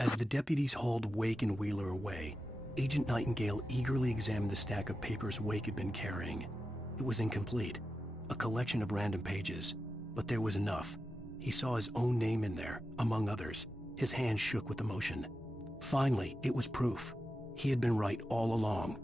As the deputies hauled Wake and Wheeler away, Agent Nightingale eagerly examined the stack of papers Wake had been carrying. It was incomplete, a collection of random pages, but there was enough. He saw his own name in there, among others. His hands shook with emotion. Finally, it was proof. He had been right all along.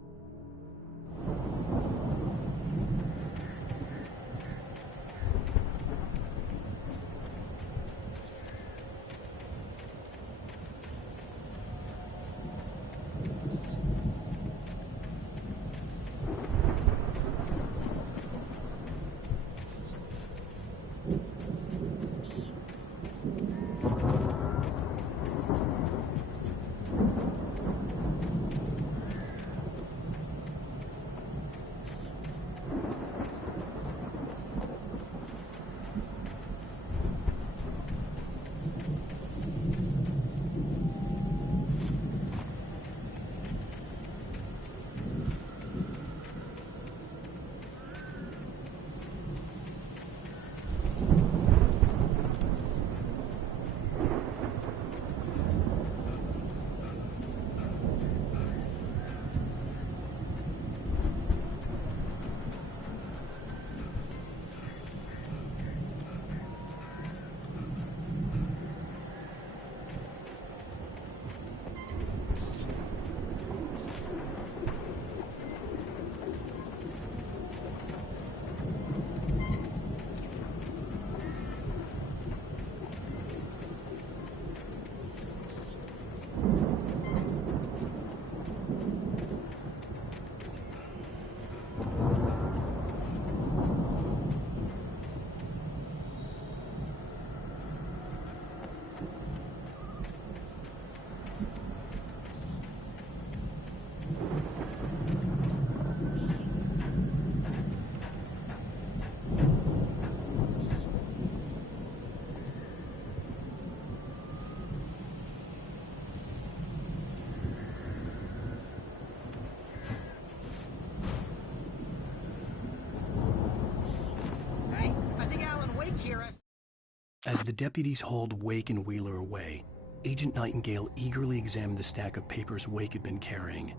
As the deputies hauled Wake and Wheeler away, Agent Nightingale eagerly examined the stack of papers Wake had been carrying.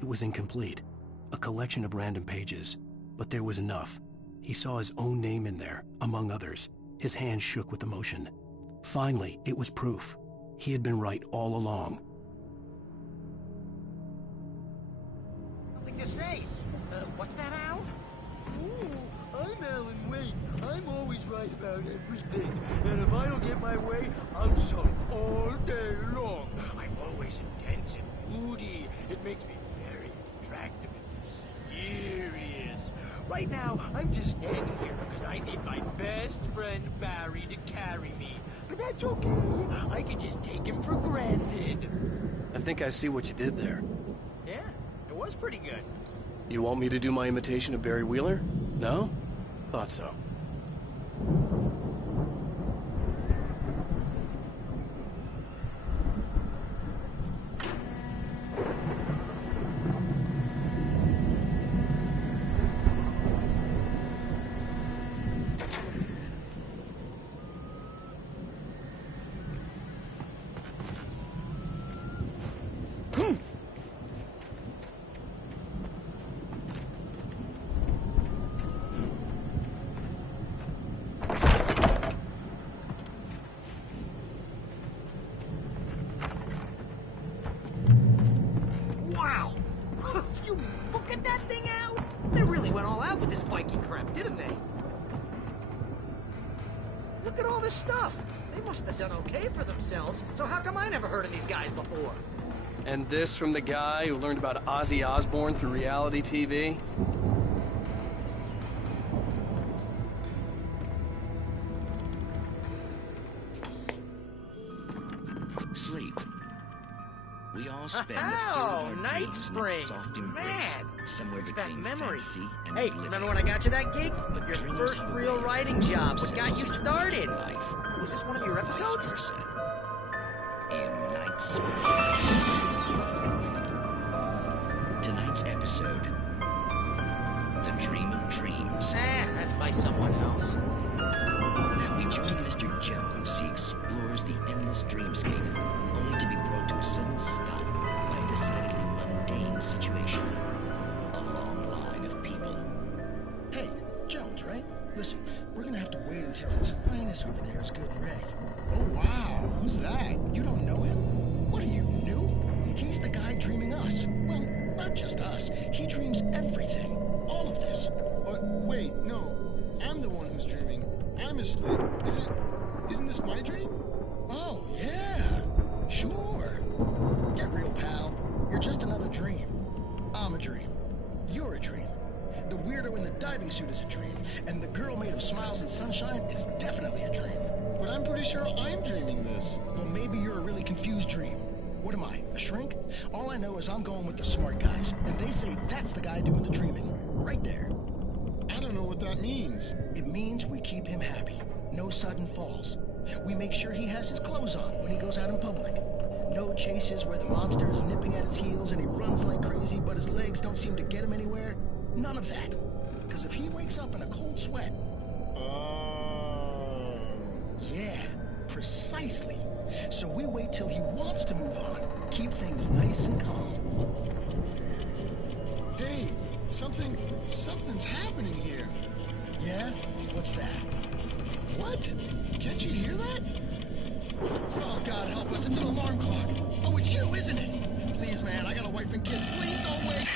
It was incomplete, a collection of random pages, but there was enough. He saw his own name in there, among others. His hands shook with emotion. Finally, it was proof. He had been right all along. Nothing to say. What's that, Al? Ooh, I'm Alan Wake. I'm always right about everything. And if I don't get my way, I'm sunk all day long. I'm always intense and moody. It makes me very attractive and mysterious. Right now, I'm just standing here because I need my best friend Barry to carry me. But that's okay. I can just take him for granted. I think I see what you did there. Yeah, it was pretty good. You want me to do my imitation of Barry Wheeler? No? Thought so. Look at all this stuff. They must have done okay for themselves, so how come I never heard of these guys before? And this from the guy who learned about Ozzy Osbourne through reality TV? Sleep. We all spend the third of our dreams in a soft embrace, somewhere between fantasy and hey, oblivion. remember when I got you that gig? But Your dreams first are the real way writing to job. What ourselves got you started? in life. Was this one of your episodes? Vice versa. In Night's Tonight's episode, The Dream of Dreams. That's by someone else. We join Mr. Jones as he explores the endless dreamscape, only to be brought to We're gonna have to wait until His Highness over there is good and ready. Oh, wow. Who's that? You don't know him? What are you, new? He's the guy dreaming us. Well, not just us. He dreams everything. All of this. But wait, no. I'm the one who's dreaming. I'm asleep. Isn't this my dream? Oh, yeah. Sure. Get real, pal. You're just another dream. I'm a dream. You're a dream. The weirdo in the diving suit is a dream. And the girl made of smiles and sunshine is definitely a dream. But I'm pretty sure I'm dreaming this. Well, maybe you're a really confused dream. What am I, a shrink? All I know is I'm going with the smart guys, and they say that's the guy doing the dreaming. Right there. I don't know what that means. It means we keep him happy. No sudden falls. We make sure he has his clothes on when he goes out in public. No chases where the monster is nipping at his heels and he runs like crazy, but his legs don't seem to get him anywhere. None of that. Because if he wakes up in a cold sweat... Yeah, precisely. So we wait till he wants to move on. Keep things nice and calm. Hey, something's happening here. Yeah? What's that? What? Can't you hear that? Oh, God help us, it's an alarm clock. Oh, it's you, isn't it? Please, man, I got a wife and kids. Please don't wait.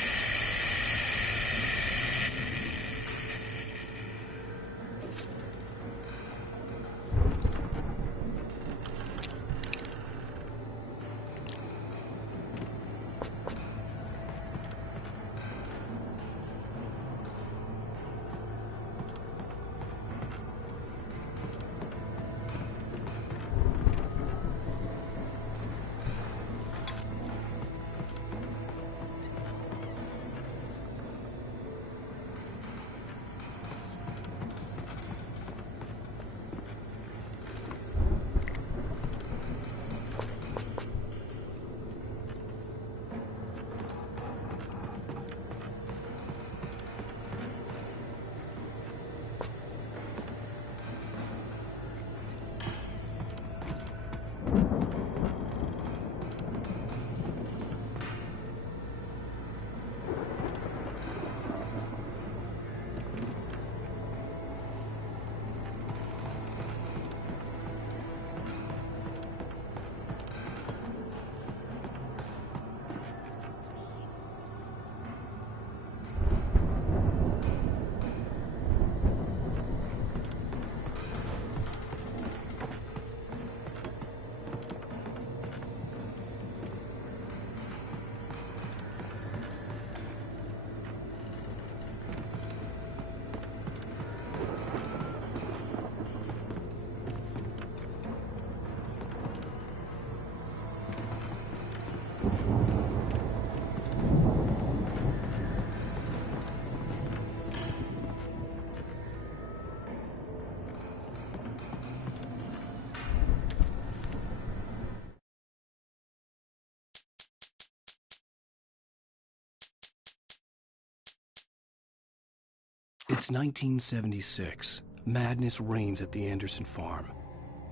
It's 1976. Madness reigns at the Anderson farm.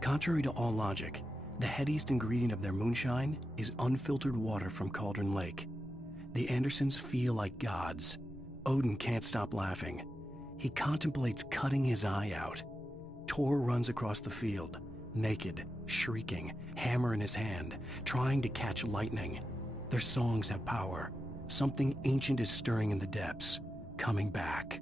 Contrary to all logic, the headiest ingredient of their moonshine is unfiltered water from Cauldron Lake. The Andersons feel like gods. Odin can't stop laughing. He contemplates cutting his eye out. Tor runs across the field, naked, shrieking, hammer in his hand, trying to catch lightning. Their songs have power. Something ancient is stirring in the depths, coming back.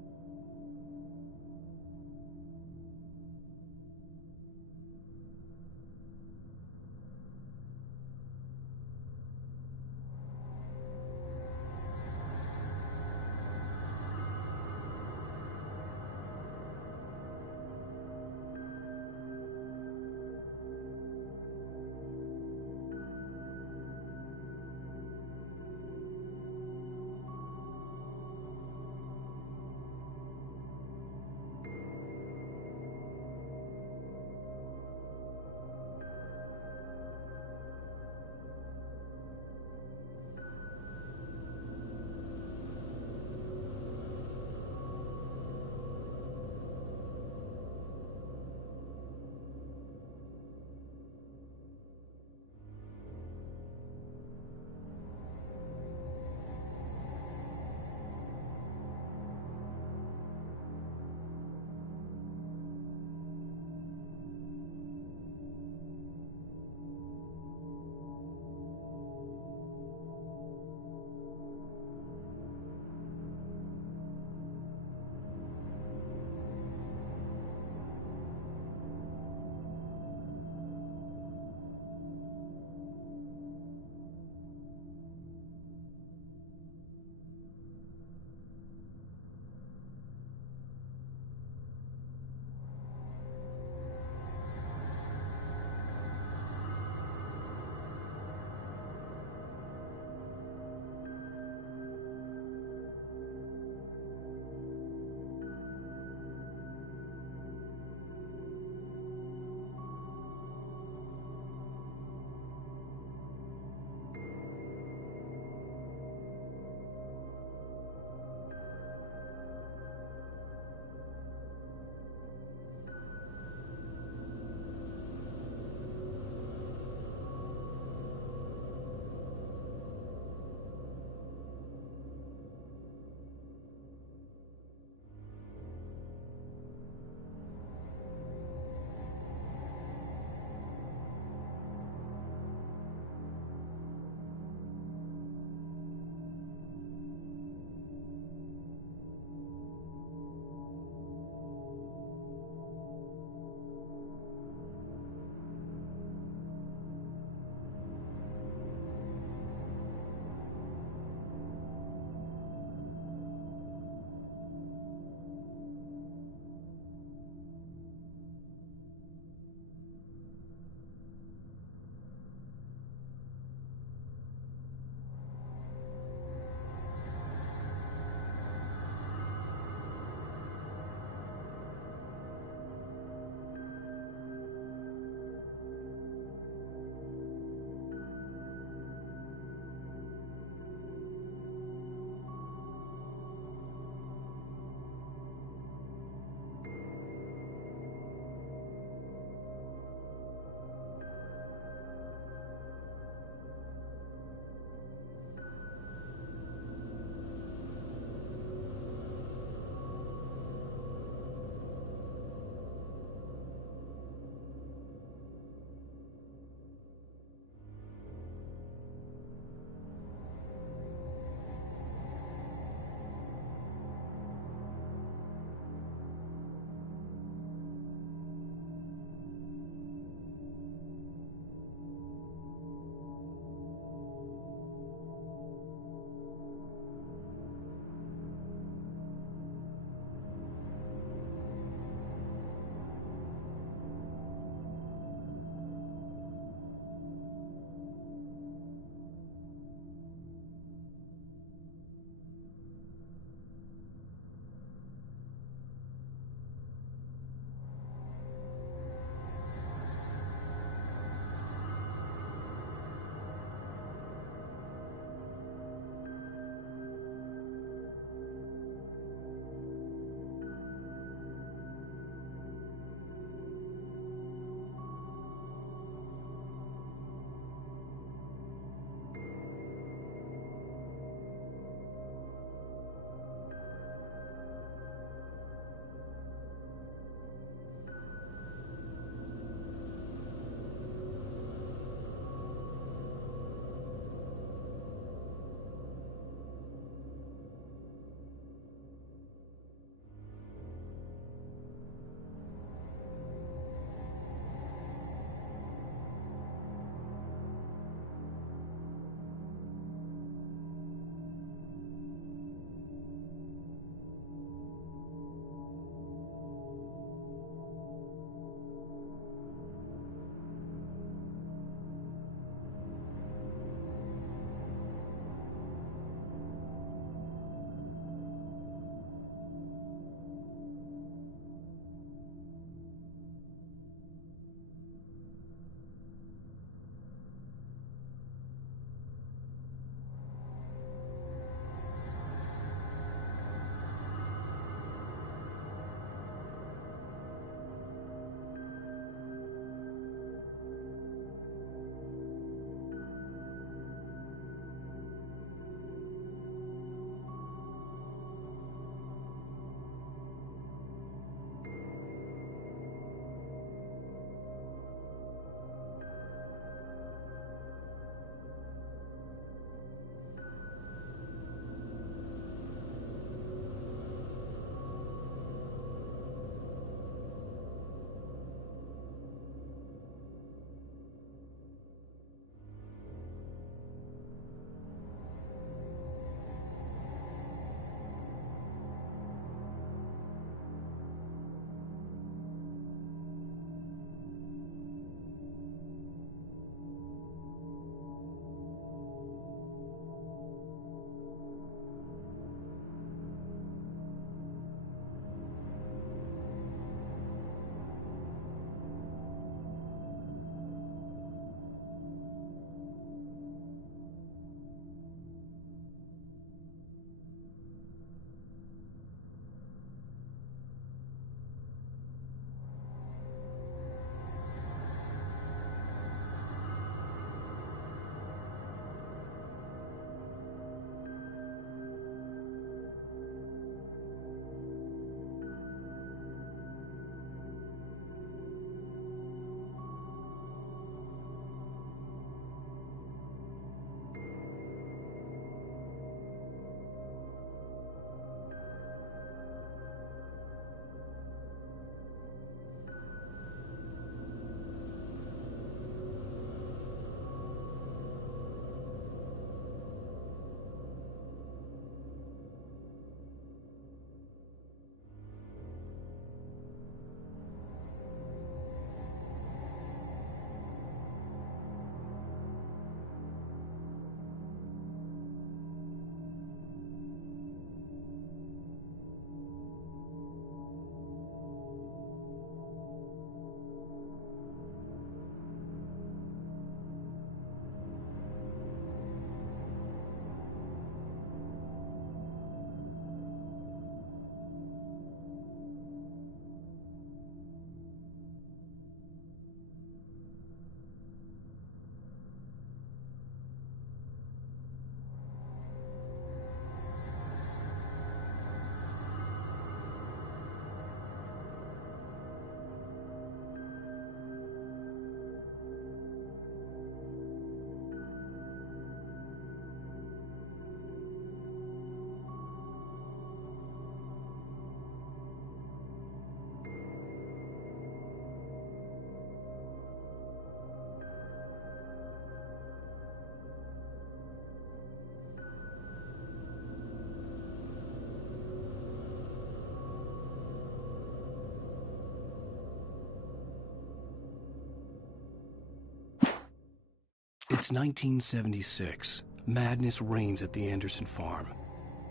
It's 1976. Madness reigns at the Anderson farm.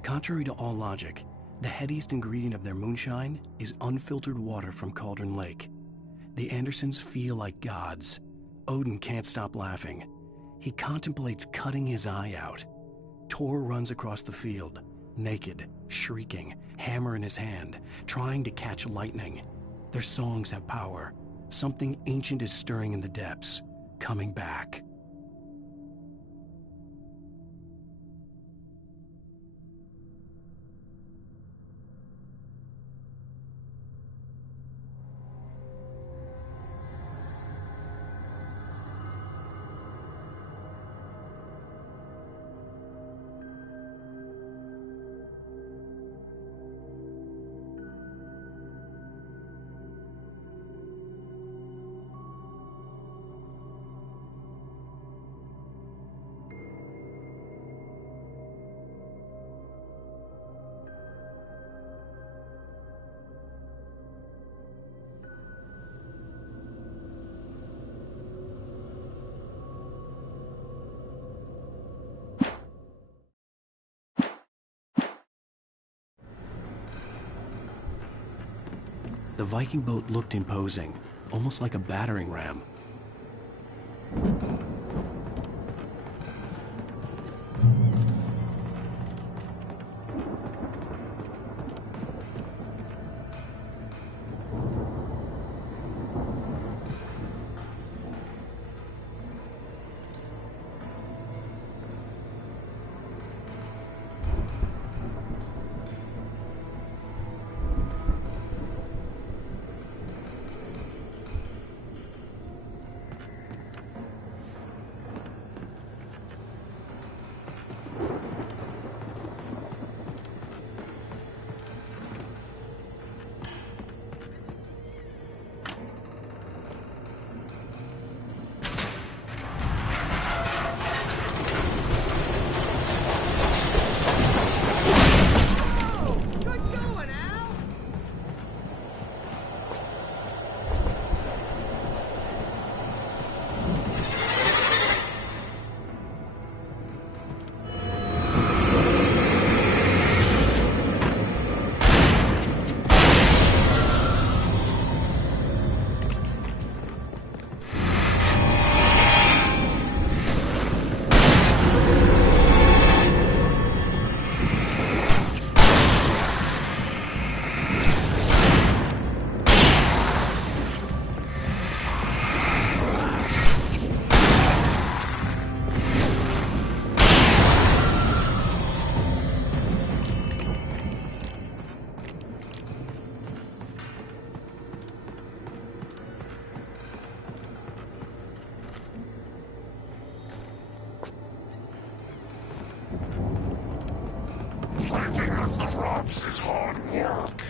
Contrary to all logic, the headiest ingredient of their moonshine is unfiltered water from Cauldron Lake. The Andersons feel like gods. Odin can't stop laughing. He contemplates cutting his eye out. Tor runs across the field, naked, shrieking, hammer in his hand, trying to catch lightning. Their songs have power. Something ancient is stirring in the depths, coming back. The Viking boat looked imposing, almost like a battering ram. Crops is hard work.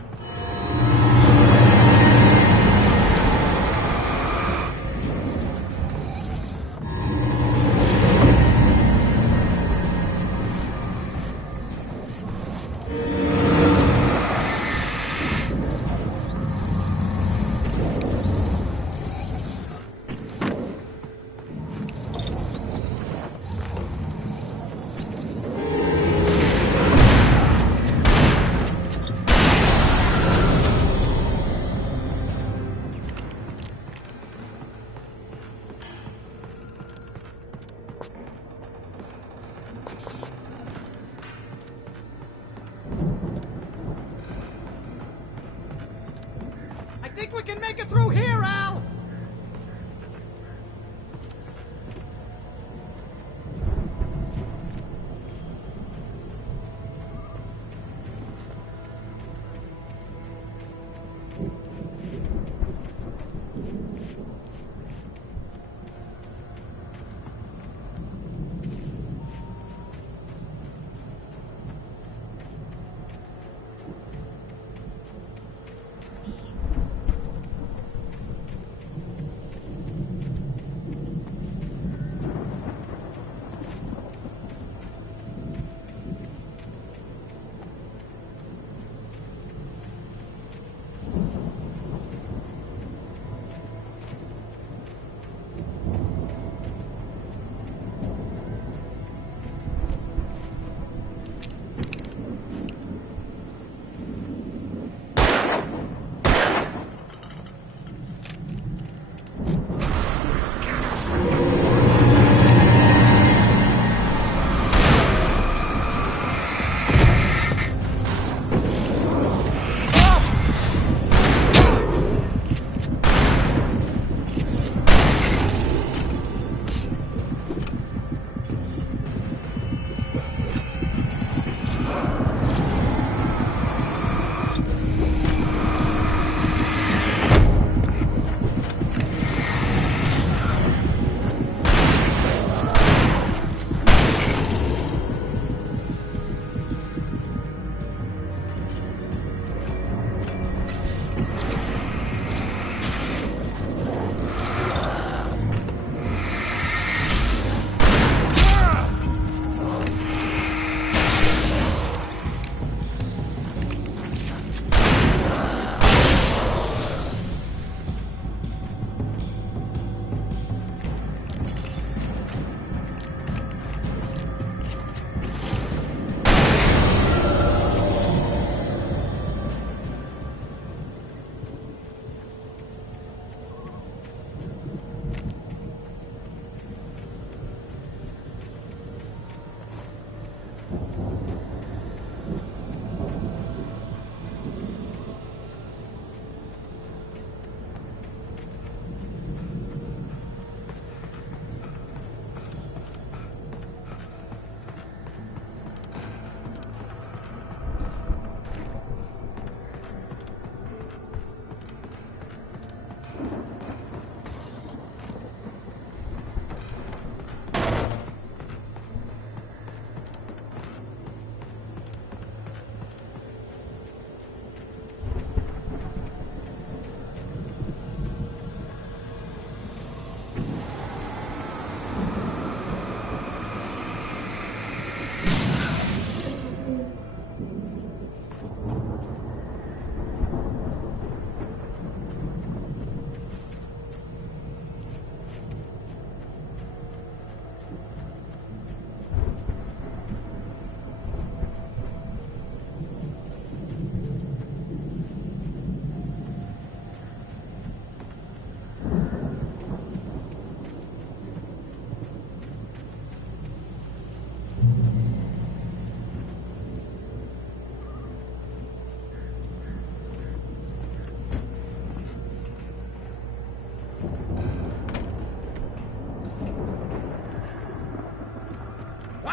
I think we can make it through here, Al!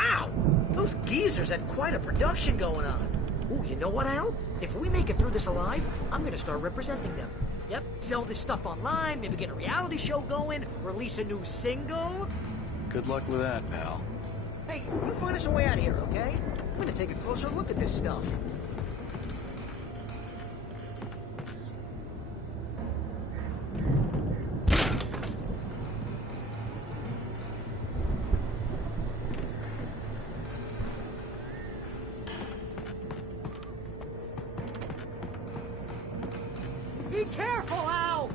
Wow! Those geezers had quite a production going on. Ooh, you know what, Al? If we make it through this alive, I'm gonna start representing them. Yep, sell this stuff online, maybe get a reality show going, release a new single. Good luck with that, pal. Hey, you find us a way out of here, okay? I'm gonna take a closer look at this stuff. Be careful, Al!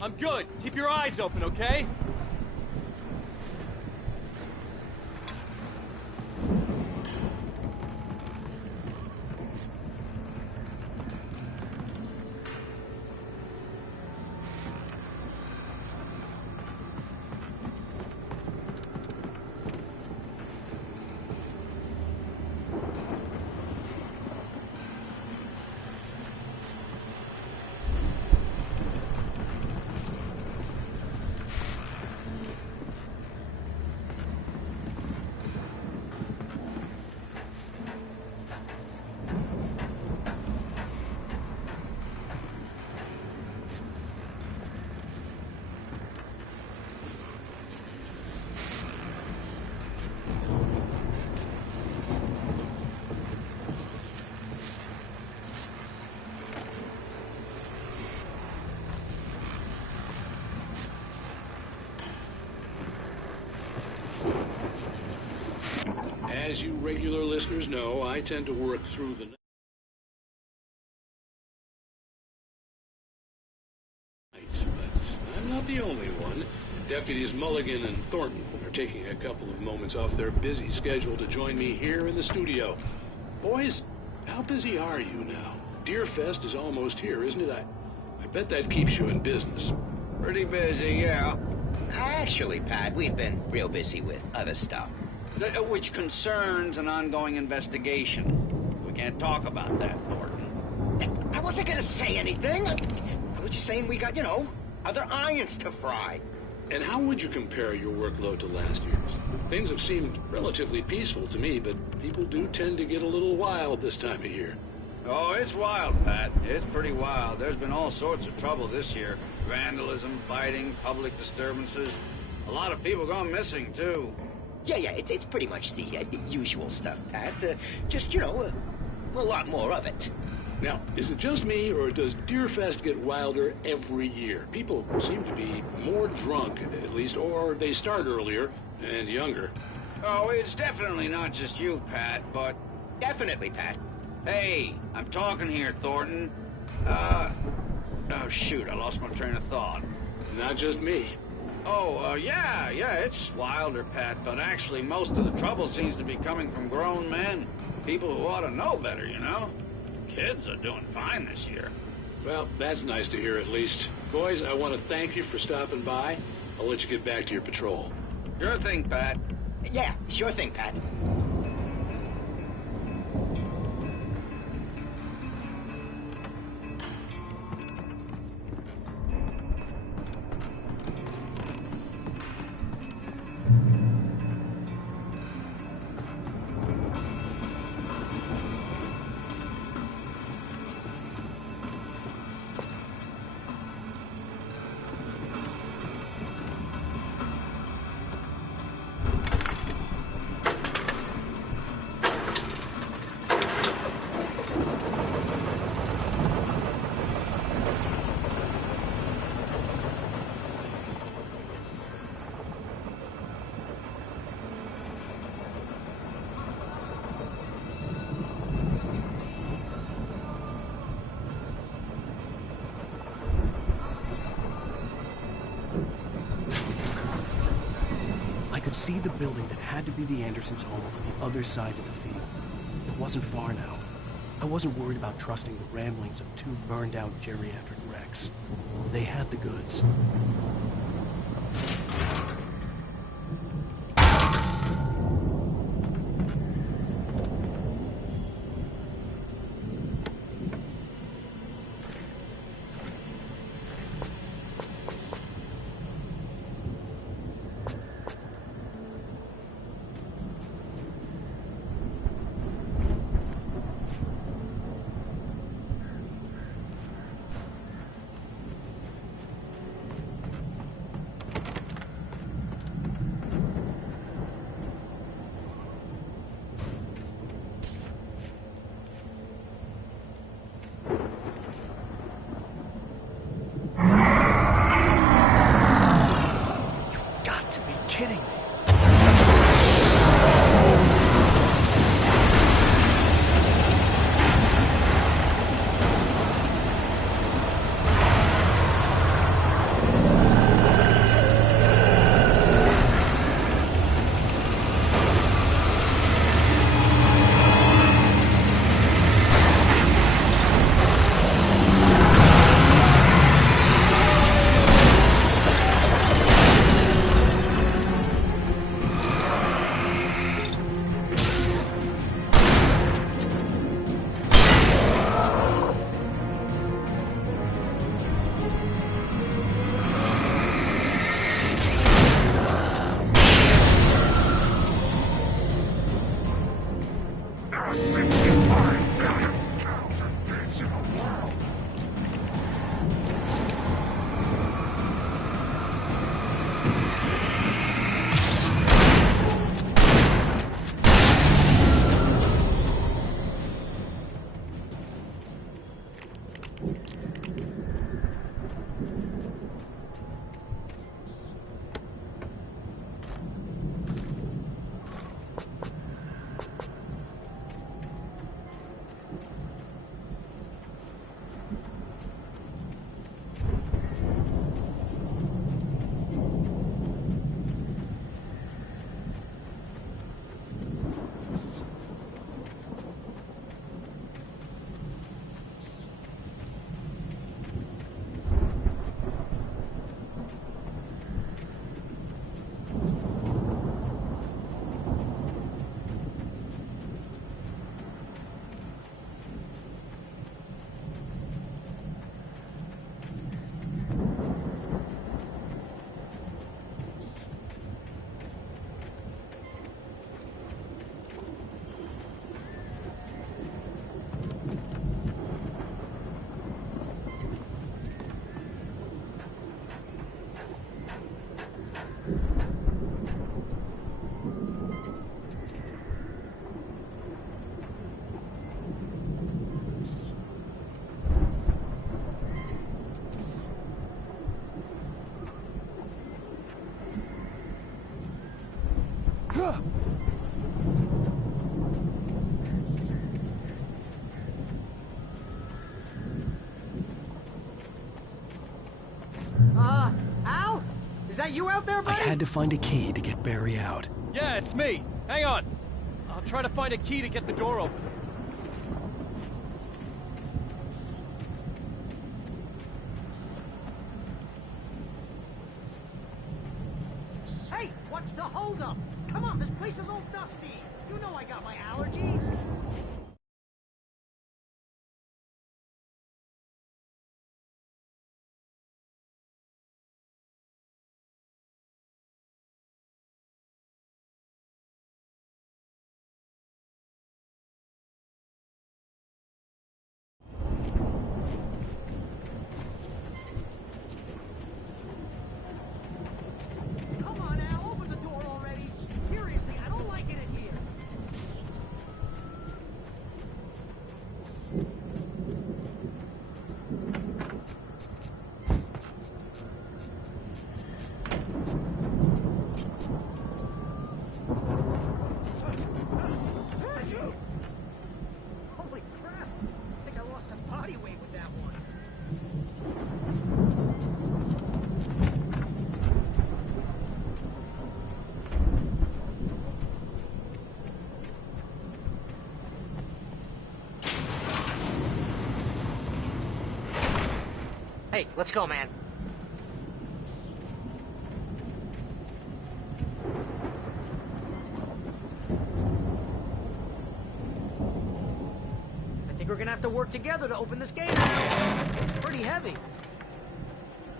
I'm good. Keep your eyes open, okay? As you regular listeners know, I tend to work through the night, but I'm not the only one. Deputies Mulligan and Thornton are taking a couple of moments off their busy schedule to join me here in the studio. Boys, how busy are you now? Deerfest is almost here, isn't it? I bet that keeps you in business. Pretty busy, yeah. Actually, Pat, we've been real busy with other stuff. Which concerns an ongoing investigation. We can't talk about that, Thornton. I wasn't gonna say anything. I was just saying we got, other irons to fry. And how would you compare your workload to last year's? Things have seemed relatively peaceful to me, but people do tend to get a little wild this time of year. Oh, it's wild, Pat. It's pretty wild. There's been all sorts of trouble this year. Vandalism, fighting, public disturbances. A lot of people gone missing, too. Yeah, it's pretty much the usual stuff, Pat. Just, a lot more of it. Now, is it just me, or does Deerfest get wilder every year? People seem to be more drunk, at least, or they start earlier and younger. Oh, it's definitely not just you, Pat, but... Definitely, Pat. Hey, I'm talking here, Thornton. Oh, shoot, I lost my train of thought. Not just me. Oh, yeah, it's wilder, Pat, but actually most of the trouble seems to be coming from grown men. People who ought to know better, Kids are doing fine this year. Well, that's nice to hear at least. Boys, I want to thank you for stopping by. I'll let you get back to your patrol. Sure thing, Pat. Yeah, sure thing, Pat. could see the building that had to be the Andersons' home on the other side of the field. It wasn't far now. I wasn't worried about trusting the ramblings of two burned-out geriatric wrecks. They had the goods. Al? Is that you out there, buddy? I had to find a key to get Barry out. Yeah, it's me. Hang on. I'll try to find a key to get the door open. Hey, what's the holdup? Come on, this place is all dusty. You know I got my allergies. Hey, let's go, man. I think we're gonna have to work together to open this gate now. It's pretty heavy.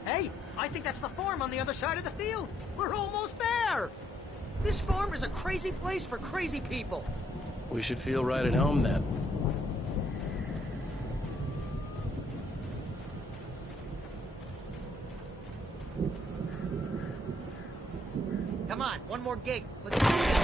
Hey, I think that's the farm on the other side of the field. We're almost there. This farm is a crazy place for crazy people. We should feel right at home then. Come on, one more gate. Let's do this.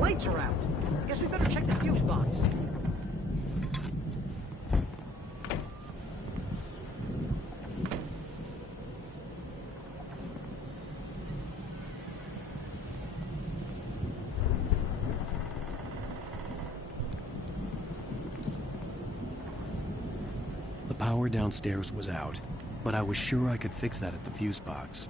Lights are out. I guess we better check the fuse box. The power downstairs was out, but I was sure I could fix that at the fuse box.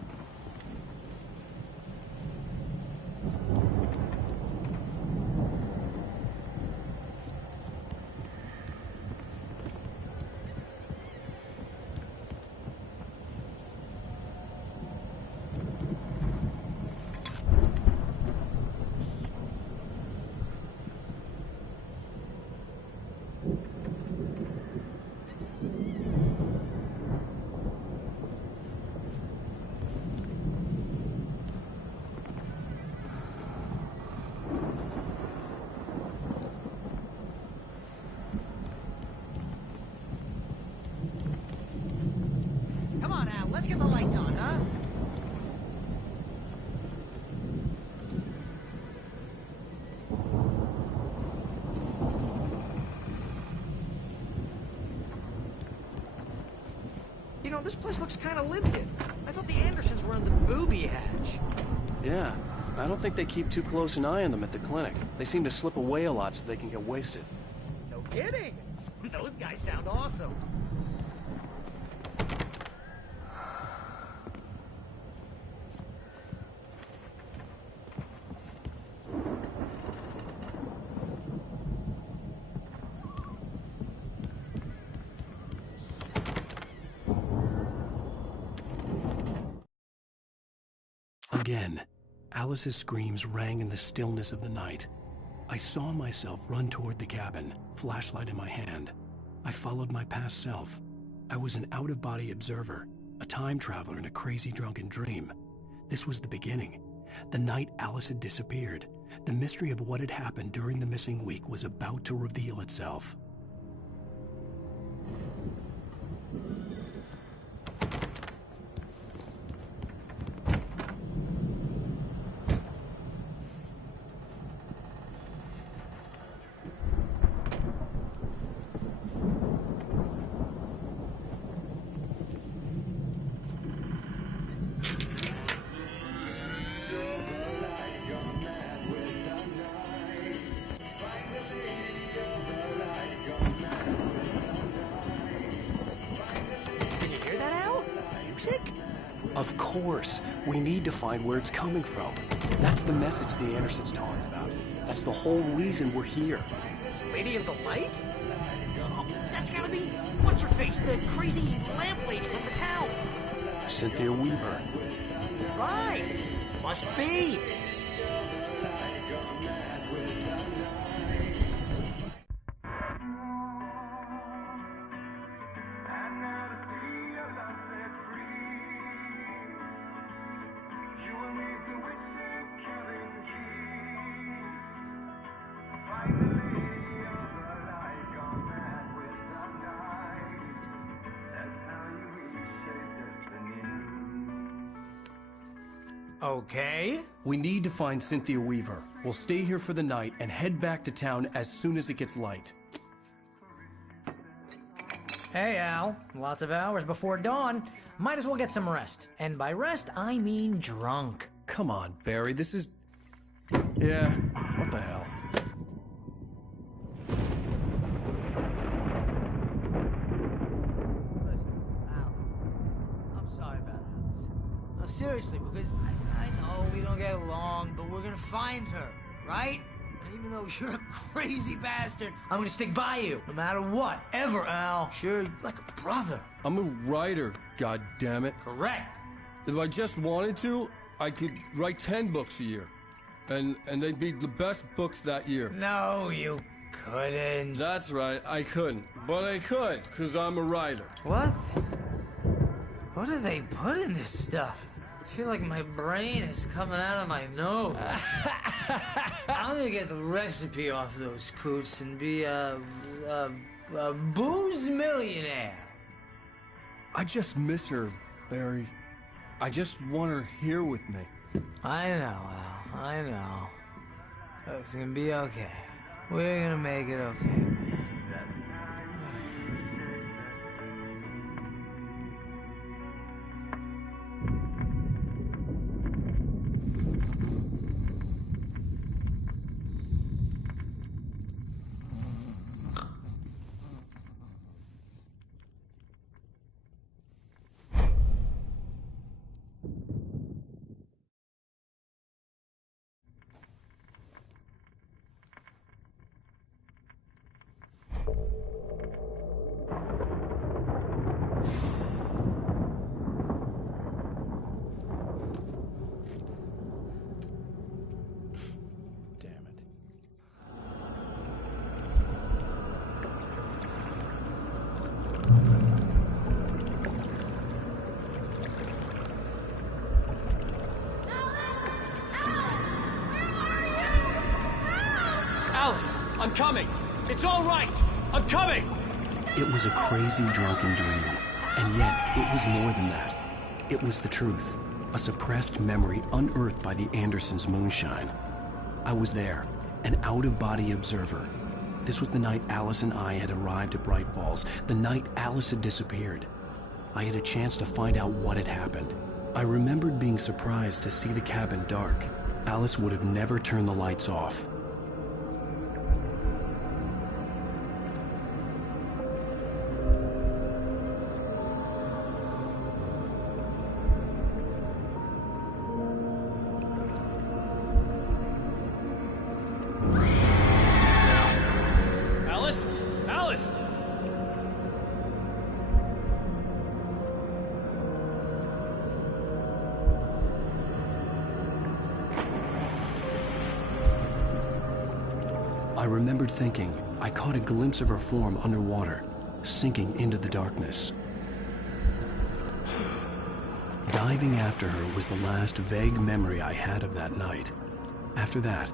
Come on, Al, let's get the lights on, huh? You know, this place looks kind of limited. I thought the Andersons were in the booby hatch. Yeah, I don't think they keep too close an eye on them at the clinic. They seem to slip away a lot so they can get wasted. No kidding. Those guys sound awesome. Again, Alice's screams rang in the stillness of the night. I saw myself run toward the cabin, flashlight in my hand. I followed my past self. I was an out-of-body observer, a time traveler in a crazy drunken dream. This was the beginning. The night Alice had disappeared. The mystery of what had happened during the missing week was about to reveal itself. Of course. We need to find where it's coming from. That's the message the Andersons talked about. That's the whole reason we're here. Lady of the Light? Oh, that's It's gotta be, what's her face, the crazy lamp lady from the town. Cynthia Weaver. Right. Must be. Okay. We need to find Cynthia Weaver. We'll stay here for the night and head back to town as soon as it gets light. Hey, Al. Lots of hours before dawn. Might as well get some rest. And by rest, I mean drunk. Come on, Barry, this is... Yeah, what the hell? I'm sorry about this. No, seriously, because I know we don't get along, but we're gonna find her, right? And even though you're a crazy bastard, I'm gonna stick by you, no matter what, ever, Al. Sure, like a brother. I'm a writer, goddammit. Correct. If I just wanted to, I could write 10 books a year. And they'd be the best books that year. No, you couldn't. That's right, I couldn't. But I could, because I'm a writer. What? What do they put in this stuff? I feel like my brain is coming out of my nose. I'm gonna get the recipe off those coots and be a booze millionaire. I just miss her, Barry. I just want her here with me. I know, Al. I know. It's gonna be okay. We're gonna make it okay. Alice, I'm coming. It's all right. I'm coming. It was a crazy, drunken dream. And yet, it was more than that. It was the truth. A suppressed memory unearthed by the Andersons' moonshine. I was there, an out-of-body observer. This was the night Alice and I had arrived at Bright Falls, the night Alice had disappeared. I had a chance to find out what had happened. I remembered being surprised to see the cabin dark. Alice would have never turned the lights off. Alice? Alice! I remembered thinking I caught a glimpse of her form underwater, sinking into the darkness. Diving after her was the last vague memory I had of that night. After that,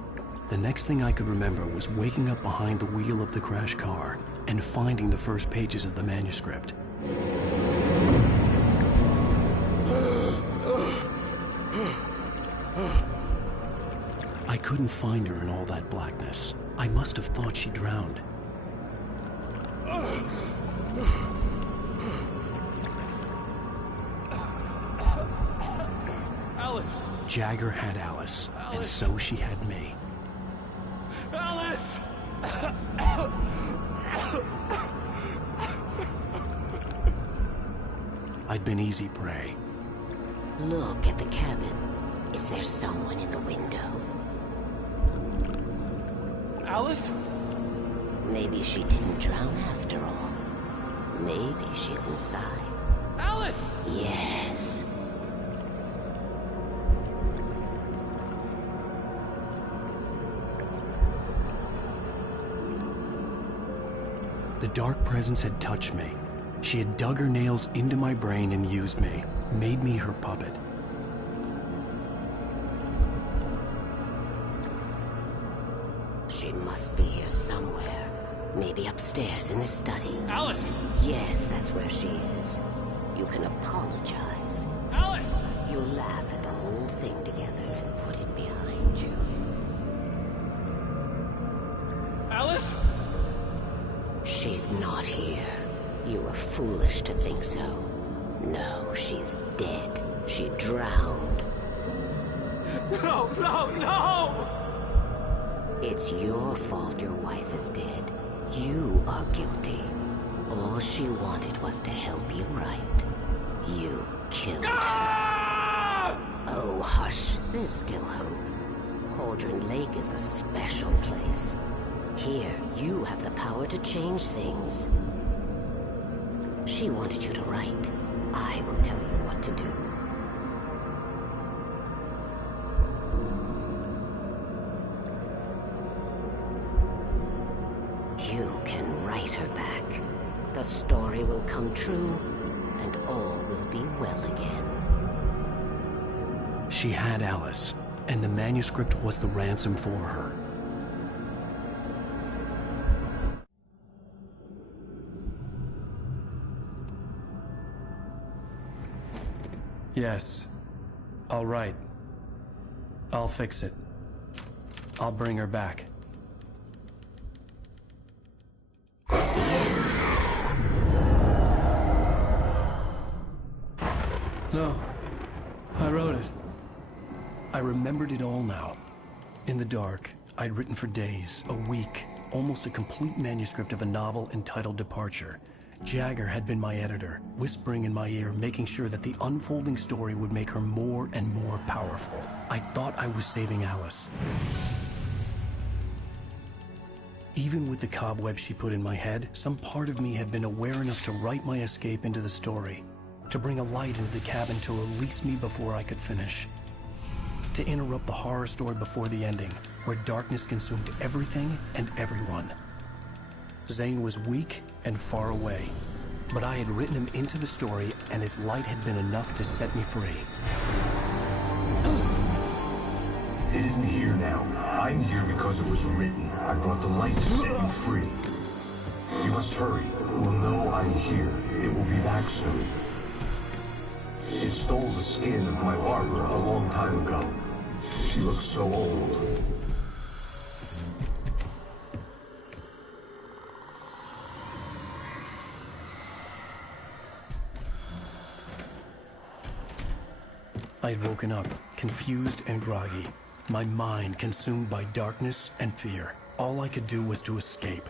the next thing I could remember was waking up behind the wheel of the crashed car and finding the first pages of the manuscript. I couldn't find her in all that blackness. I must have thought she drowned. Alice! Jagger had Alice, and so she had me. Alice! I'd been easy prey. Look at the cabin. Is there someone in the window? Alice? Maybe she didn't drown after all. Maybe she's inside. Alice! Yes. The dark presence had touched me. She had dug her nails into my brain and used me, made me her puppet. She must be here somewhere. Maybe upstairs in the study. Alice! Yes, that's where she is. You can apologize. Alice! You'll laugh at the whole thing together and put it behind you. Alice? She's not here. You were foolish to think so. No, she's dead. She drowned. No, no, no! It's your fault your wife is dead. You are guilty. All she wanted was to help you right. You killed her. Oh, hush. There's still hope. Cauldron Lake is a special place. Here, you have the power to change things. She wanted you to write. I will tell you what to do. You can write her back. The story will come true, and all will be well again. She had Alice, and the manuscript was the ransom for her. Yes. All right. I'll fix it. I'll bring her back. No. I wrote it. I remembered it all now. In the dark, I'd written for days, a week, almost a complete manuscript of a novel entitled Departure. Jagger had been my editor, whispering in my ear, making sure that the unfolding story would make her more and more powerful. I thought I was saving Alice. Even with the cobwebs she put in my head, some part of me had been aware enough to write my escape into the story, to bring a light into the cabin to release me before I could finish, to interrupt the horror story before the ending, where darkness consumed everything and everyone. Zane was weak and far away, but I had written him into the story, and his light had been enough to set me free. It isn't here now. I'm here because it was written. I brought the light to set you free. You must hurry. It will know I'm here. It will be back soon. It stole the skin of my barber a long time ago. She looks so old. I had woken up, confused and groggy, my mind consumed by darkness and fear. All I could do was to escape.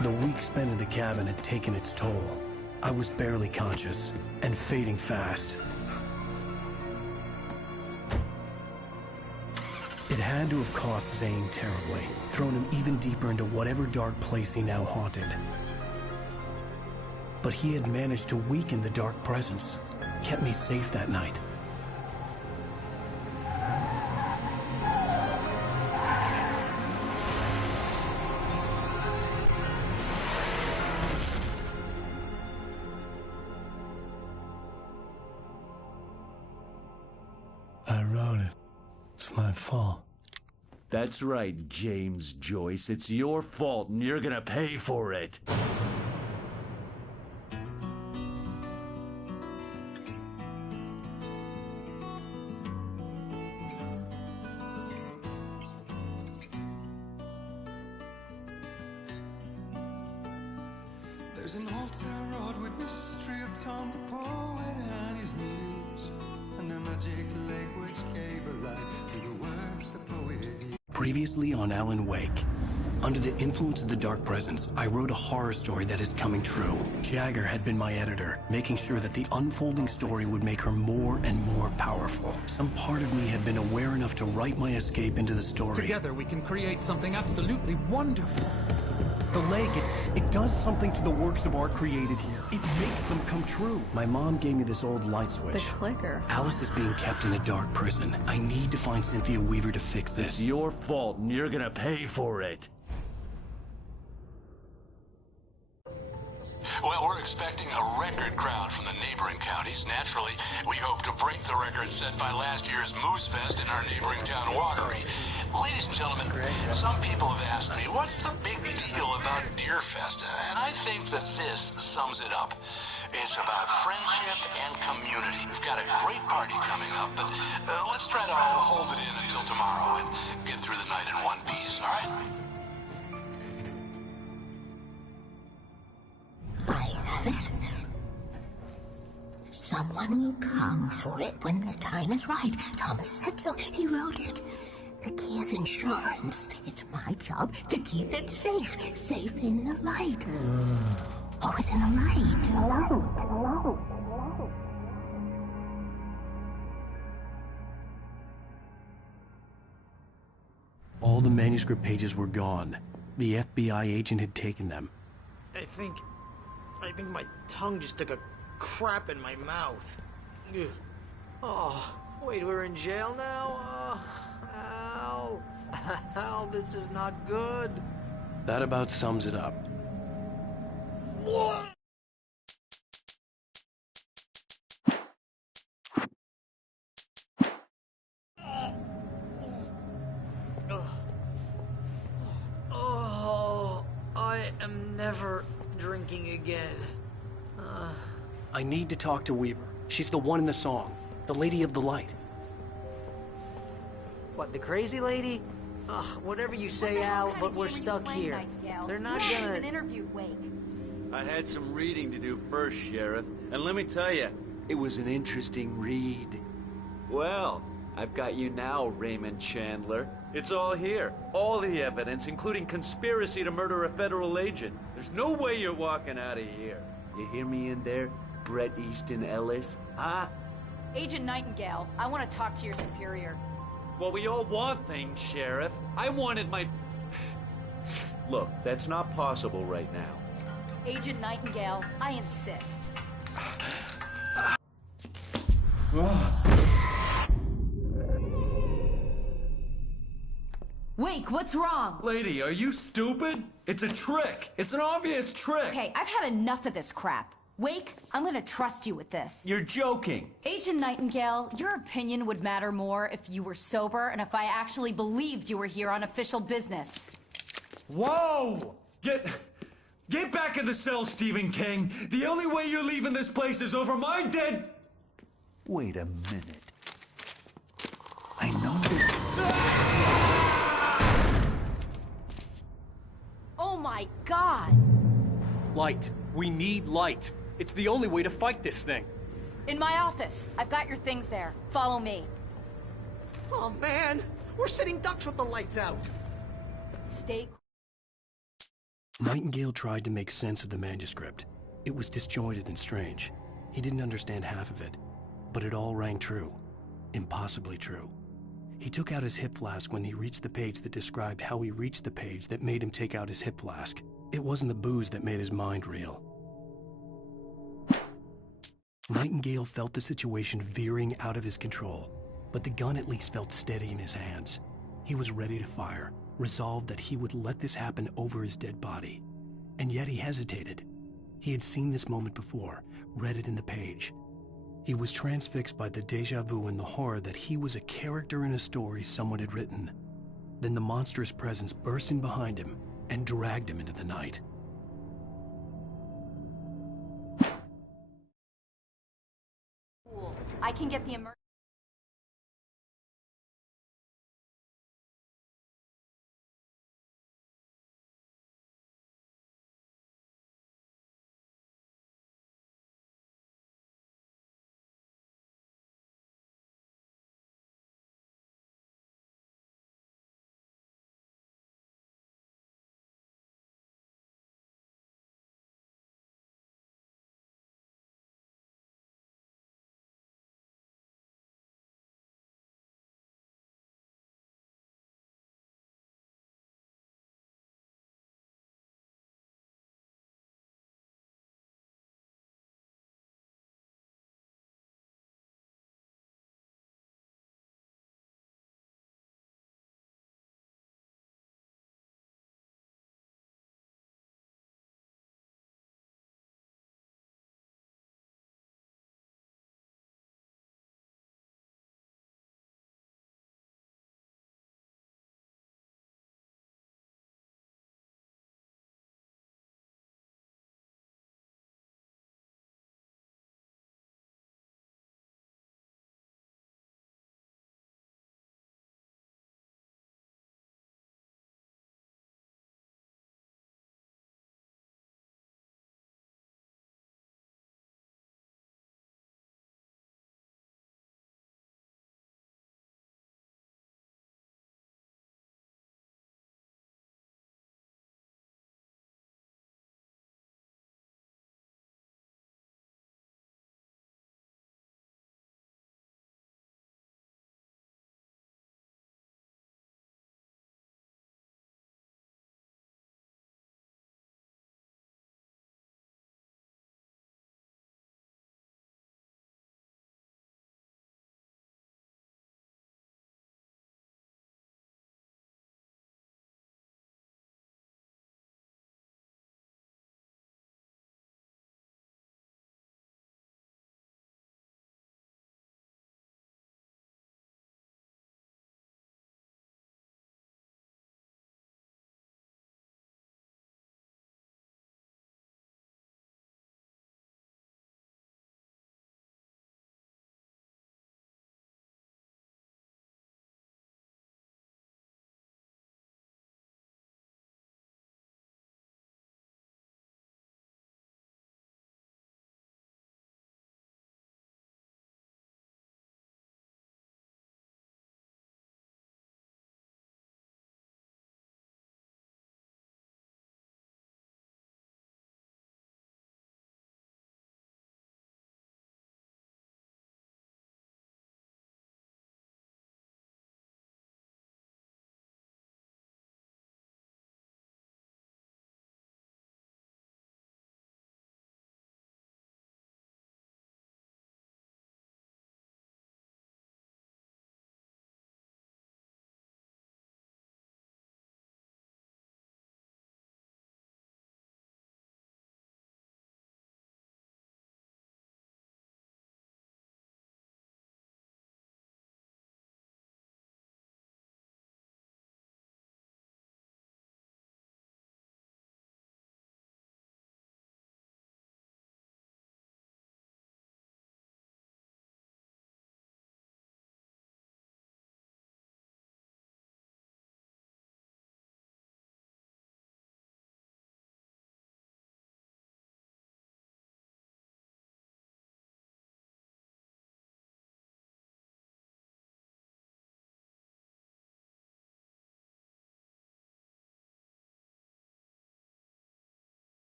The week spent in the cabin had taken its toll. I was barely conscious, and fading fast. It had to have cost Zane terribly, thrown him even deeper into whatever dark place he now haunted. But he had managed to weaken the dark presence, kept me safe that night. I wrote it. It's my fault. That's right, James Joyce. It's your fault, and you're gonna pay for it. There's an old town road with mystery of Tom the poet and his muse, and a magic lake which gave a light to the words the poet. Previously on Alan Wake. Under the influence of the dark presence, I wrote a horror story that is coming true. Jagger had been my editor, making sure that the unfolding story would make her more and more powerful. Some part of me had been aware enough to write my escape into the story. Together we can create something absolutely wonderful. The lake, it does something to the works of art created here. It makes them come true. My mom gave me this old light switch. The clicker. Alice is being kept in a dark prison. I need to find Cynthia Weaver to fix this. It's your fault, and you're gonna pay for it. Well, we're expecting a record crowd from the neighboring counties. Naturally, we hope to break the record set by last year's Moose Fest in our neighboring town, Watery. Ladies and gentlemen, some people have asked me, what's the big deal about Deer Fest? And I think that this sums it up. It's about friendship and community. We've got a great party coming up, but let's try to hold it in until tomorrow and get through the night in one piece, all right? I have it. Someone will come for it when the time is right. Thomas said so. He wrote it. The key is insurance. It's my job to keep it safe. Safe in the light. Always in the light. All the manuscript pages were gone. The FBI agent had taken them. I think my tongue just took a crap in my mouth. Ugh. Oh, wait, we're in jail now? Oh, Al. Al, this is not good. That about sums it up. What? Oh, I am never drinking again. I need to talk to Weaver. She's the one in the song. The Lady of the Light. What, the crazy lady? Ugh, whatever you say, Al, but we're stuck here. They're not gonna... interviewed Wake. I had some reading to do first, Sheriff, and let me tell you, it was an interesting read. Well, I've got you now, Raymond Chandler. It's all here. All the evidence, including conspiracy to murder a federal agent. There's no way you're walking out of here. You hear me in there, Bret Easton Ellis? Huh? Agent Nightingale, I want to talk to your superior. Well, we all want things, Sheriff. I wanted my... Look, that's not possible right now. Agent Nightingale, I insist. Wake, what's wrong? Lady, are you stupid? It's a trick. It's an obvious trick. Okay, I've had enough of this crap. Wake, I'm gonna trust you with this. You're joking. Agent Nightingale, your opinion would matter more if you were sober and if I actually believed you were here on official business. Whoa! Get back in the cell, Stephen King. The only way you're leaving this place is over my dead... Wait a minute. I know this... Oh my God! Light. We need light. It's the only way to fight this thing. In my office. I've got your things there. Follow me. Oh man, we're sitting ducks with the lights out. Stay. Nightingale tried to make sense of the manuscript. It was disjointed and strange. He didn't understand half of it, but it all rang true. Impossibly true. He took out his hip flask when he reached the page that described how he reached the page that made him take out his hip flask. It wasn't the booze that made his mind reel. Nightingale felt the situation veering out of his control, but the gun at least felt steady in his hands. He was ready to fire, resolved that he would let this happen over his dead body. And yet he hesitated. He had seen this moment before, read it in the page. He was transfixed by the déjà vu and the horror that he was a character in a story someone had written. Then the monstrous presence burst in behind him and dragged him into the night. I can get the emergency.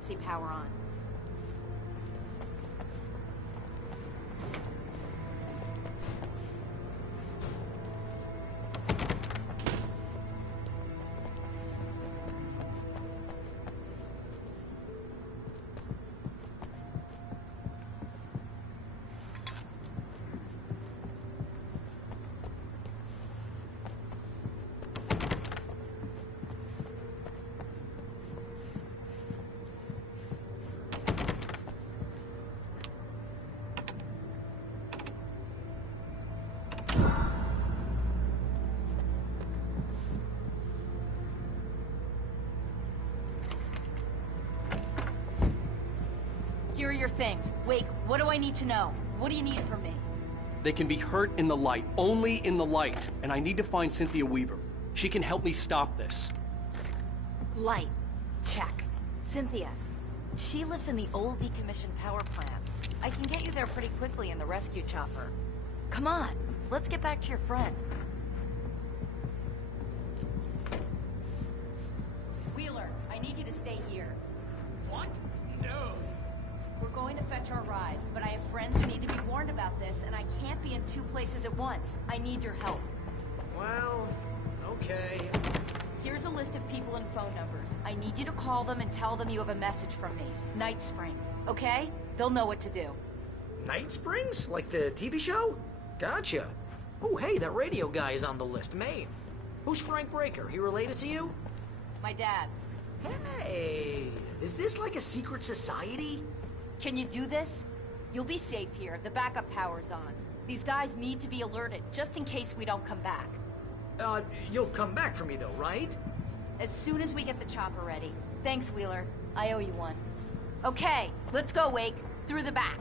emergency power on. Here are your things. Wake, what do I need to know? What do you need from me? They can be hurt in the light, only in the light. And I need to find Cynthia Weaver. She can help me stop this. Light. Check. Cynthia. She lives in the old decommissioned power plant. I can get you there pretty quickly in the rescue chopper. Come on, let's get back to your friend. Wheeler, I need you to stay here. What? No. We're going to fetch our ride, but I have friends who need to be warned about this, and I can't be in 2 places at once. I need your help. Well, okay. Here's a list of people and phone numbers. I need you to call them and tell them you have a message from me. Night Springs, okay? They'll know what to do. Night Springs? Like the TV show? Gotcha. Oh, hey, that radio guy is on the list. Maine. Who's Frank Breaker? He related to you? My dad. Hey, is this like a secret society? Can you do this? You'll be safe here. The backup power's on. These guys need to be alerted, just in case we don't come back. You'll come back for me though, right? As soon as we get the chopper ready. Thanks, Wheeler. I owe you one. Okay, let's go, Wake. Through the back.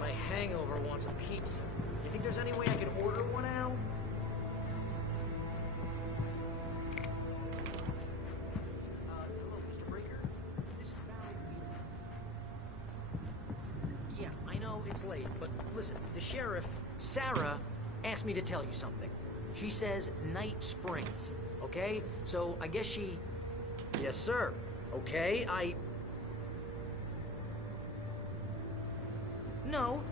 My hangover wants a pizza. You think there's any way I could order one, Al? Hello, Mr. Breaker. This is Barry Wheeler. Yeah, I know it's late, but listen, the sheriff, Sarah, asked me to tell you something. She says Night Springs, okay? So I guess she... Yes, sir. Okay, No,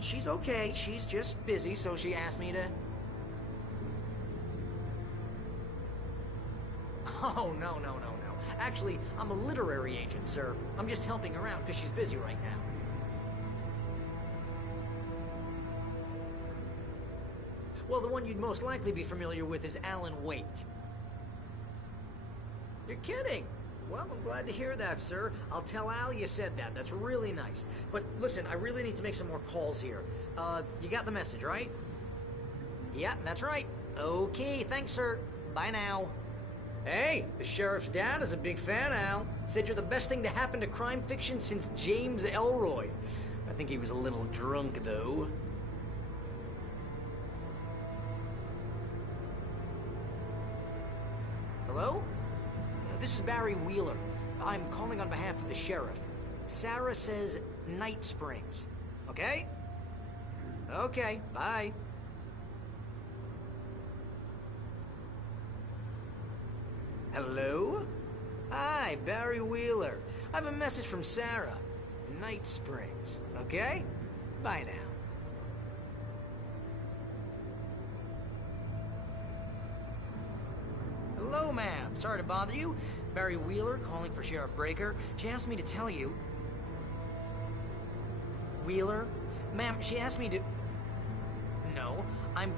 she's okay. She's just busy, so she asked me to... Oh, no. Actually, I'm a literary agent, sir. I'm just helping her out because she's busy right now. Well, the one you'd most likely be familiar with is Alan Wake. You're kidding? Well, I'm glad to hear that, sir. I'll tell Al you said that. That's really nice. But listen, I really need to make some more calls here. You got the message, right? Yeah, that's right. Okay, thanks, sir. Bye now. Hey, the sheriff's dad is a big fan, Al. Said you're the best thing to happen to crime fiction since James Elroy. I think he was a little drunk, though. Hello? This is Barry Wheeler. I'm calling on behalf of the sheriff. Sarah says Night Springs. Okay? Okay, bye. Hello? Hi, Barry Wheeler. I have a message from Sarah. Night Springs. Okay? Bye now. Hello, ma'am. Sorry to bother you. Barry Wheeler calling for Sheriff Breaker. She asked me to tell you... Wheeler? Ma'am, she asked me to... No, I'm...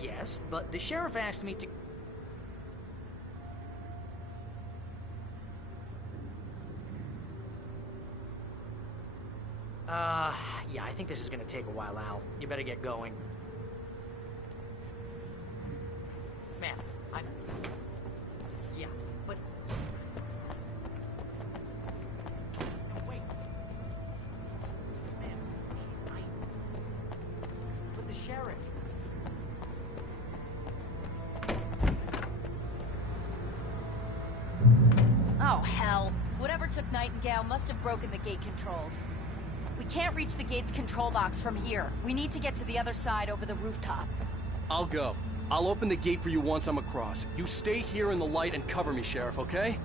Yes, but the sheriff asked me to... Yeah, I think this is gonna take a while, Al. You better get going. Ma'am, I'm... Yeah, but... Wait. Ma'am, please, But the sheriff... Oh, hell. Whatever took Nightingale must have broken the gate controls. We can't reach the gate's control box from here. We need to get to the other side over the rooftop. I'll go. I'll open the gate for you once I'm across. You stay here in the light and cover me, Sheriff, okay?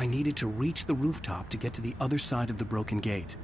I needed to reach the rooftop to get to the other side of the broken gate.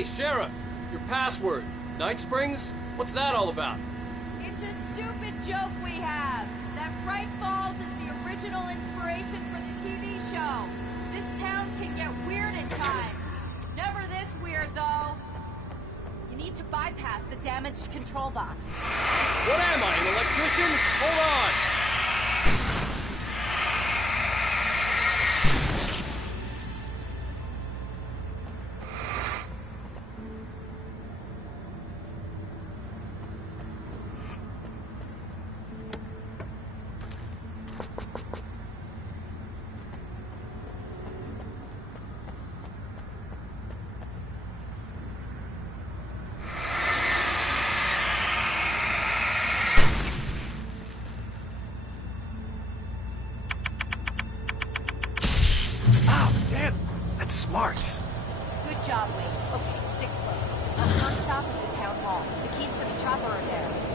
Hey, Sheriff! Your password. Night Springs? What's that all about? It's a stupid joke we have. That Bright Falls is the original inspiration for the TV show. This town can get weird at times. Never this weird, though. You need to bypass the damaged control box. What am I, an electrician? Hold on! Smart. Good job, Wade. Okay, stick close. Our first stop is the town hall. The keys to the chopper are there.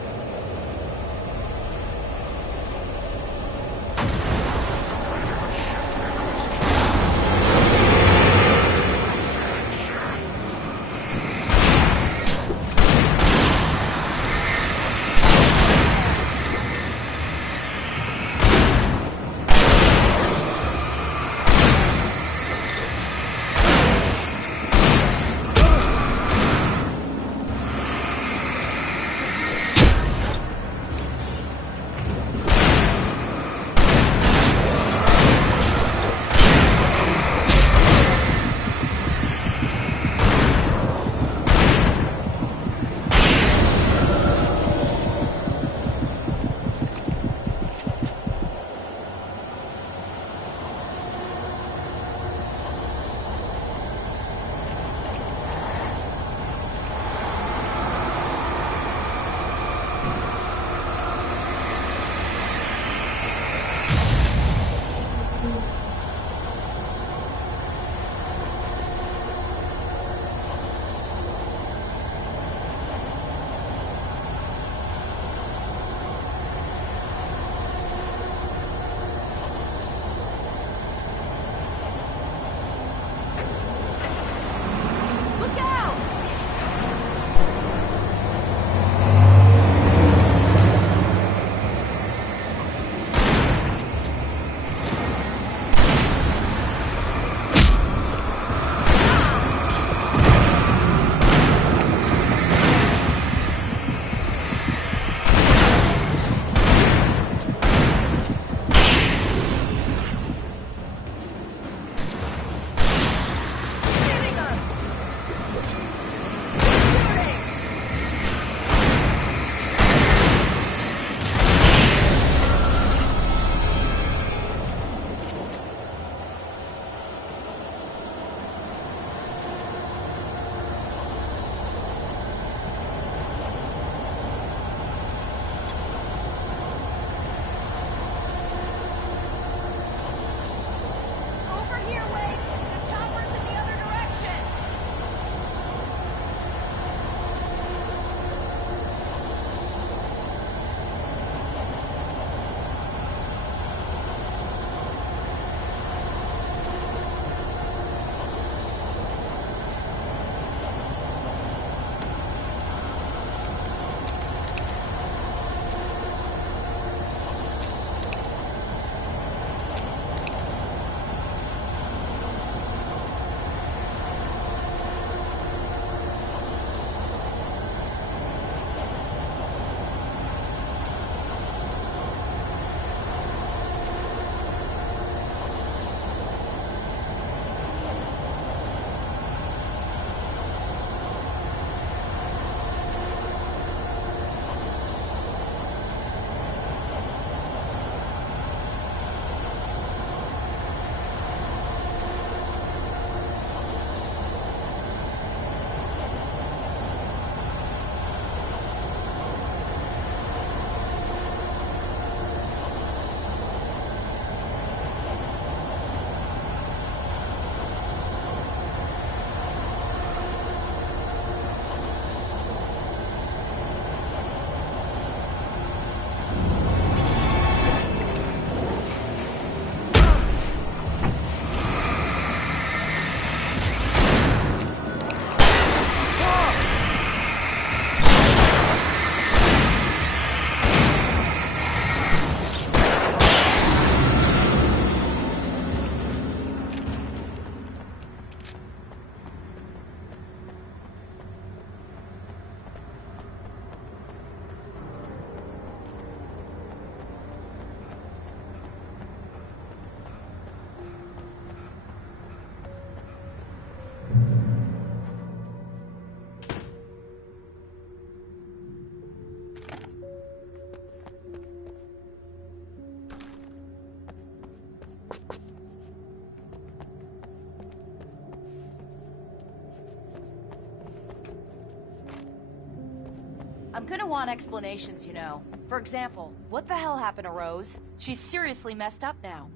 I'm gonna want explanations, you know. For example, what the hell happened to Rose? She's seriously messed up now.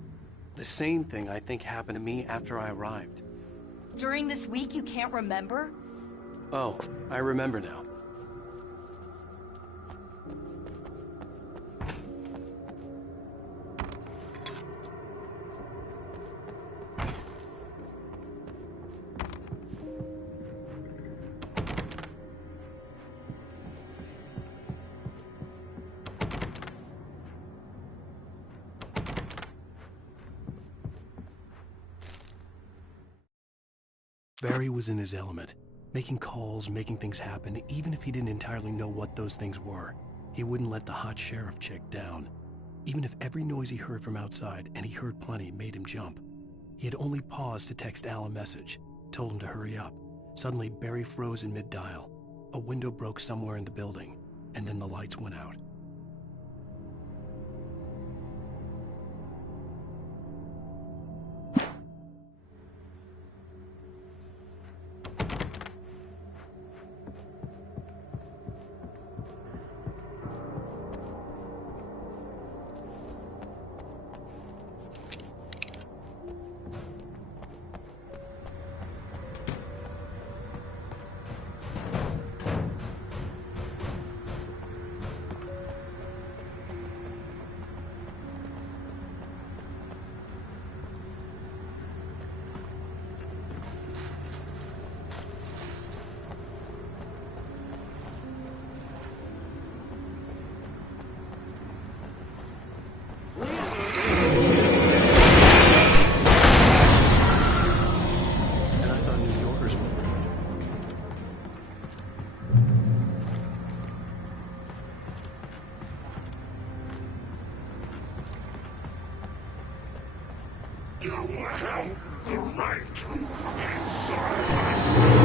The same thing I think happened to me after I arrived. During this week, you can't remember? Oh, I remember now. Barry was in his element, making calls, making things happen, even if he didn't entirely know what those things were. He wouldn't let the hot sheriff chick down. Even if every noise he heard from outside, and he heard plenty, made him jump. He had only paused to text Al a message, told him to hurry up. Suddenly, Barry froze in mid-dial. A window broke somewhere in the building, and then the lights went out. You have the right to answer.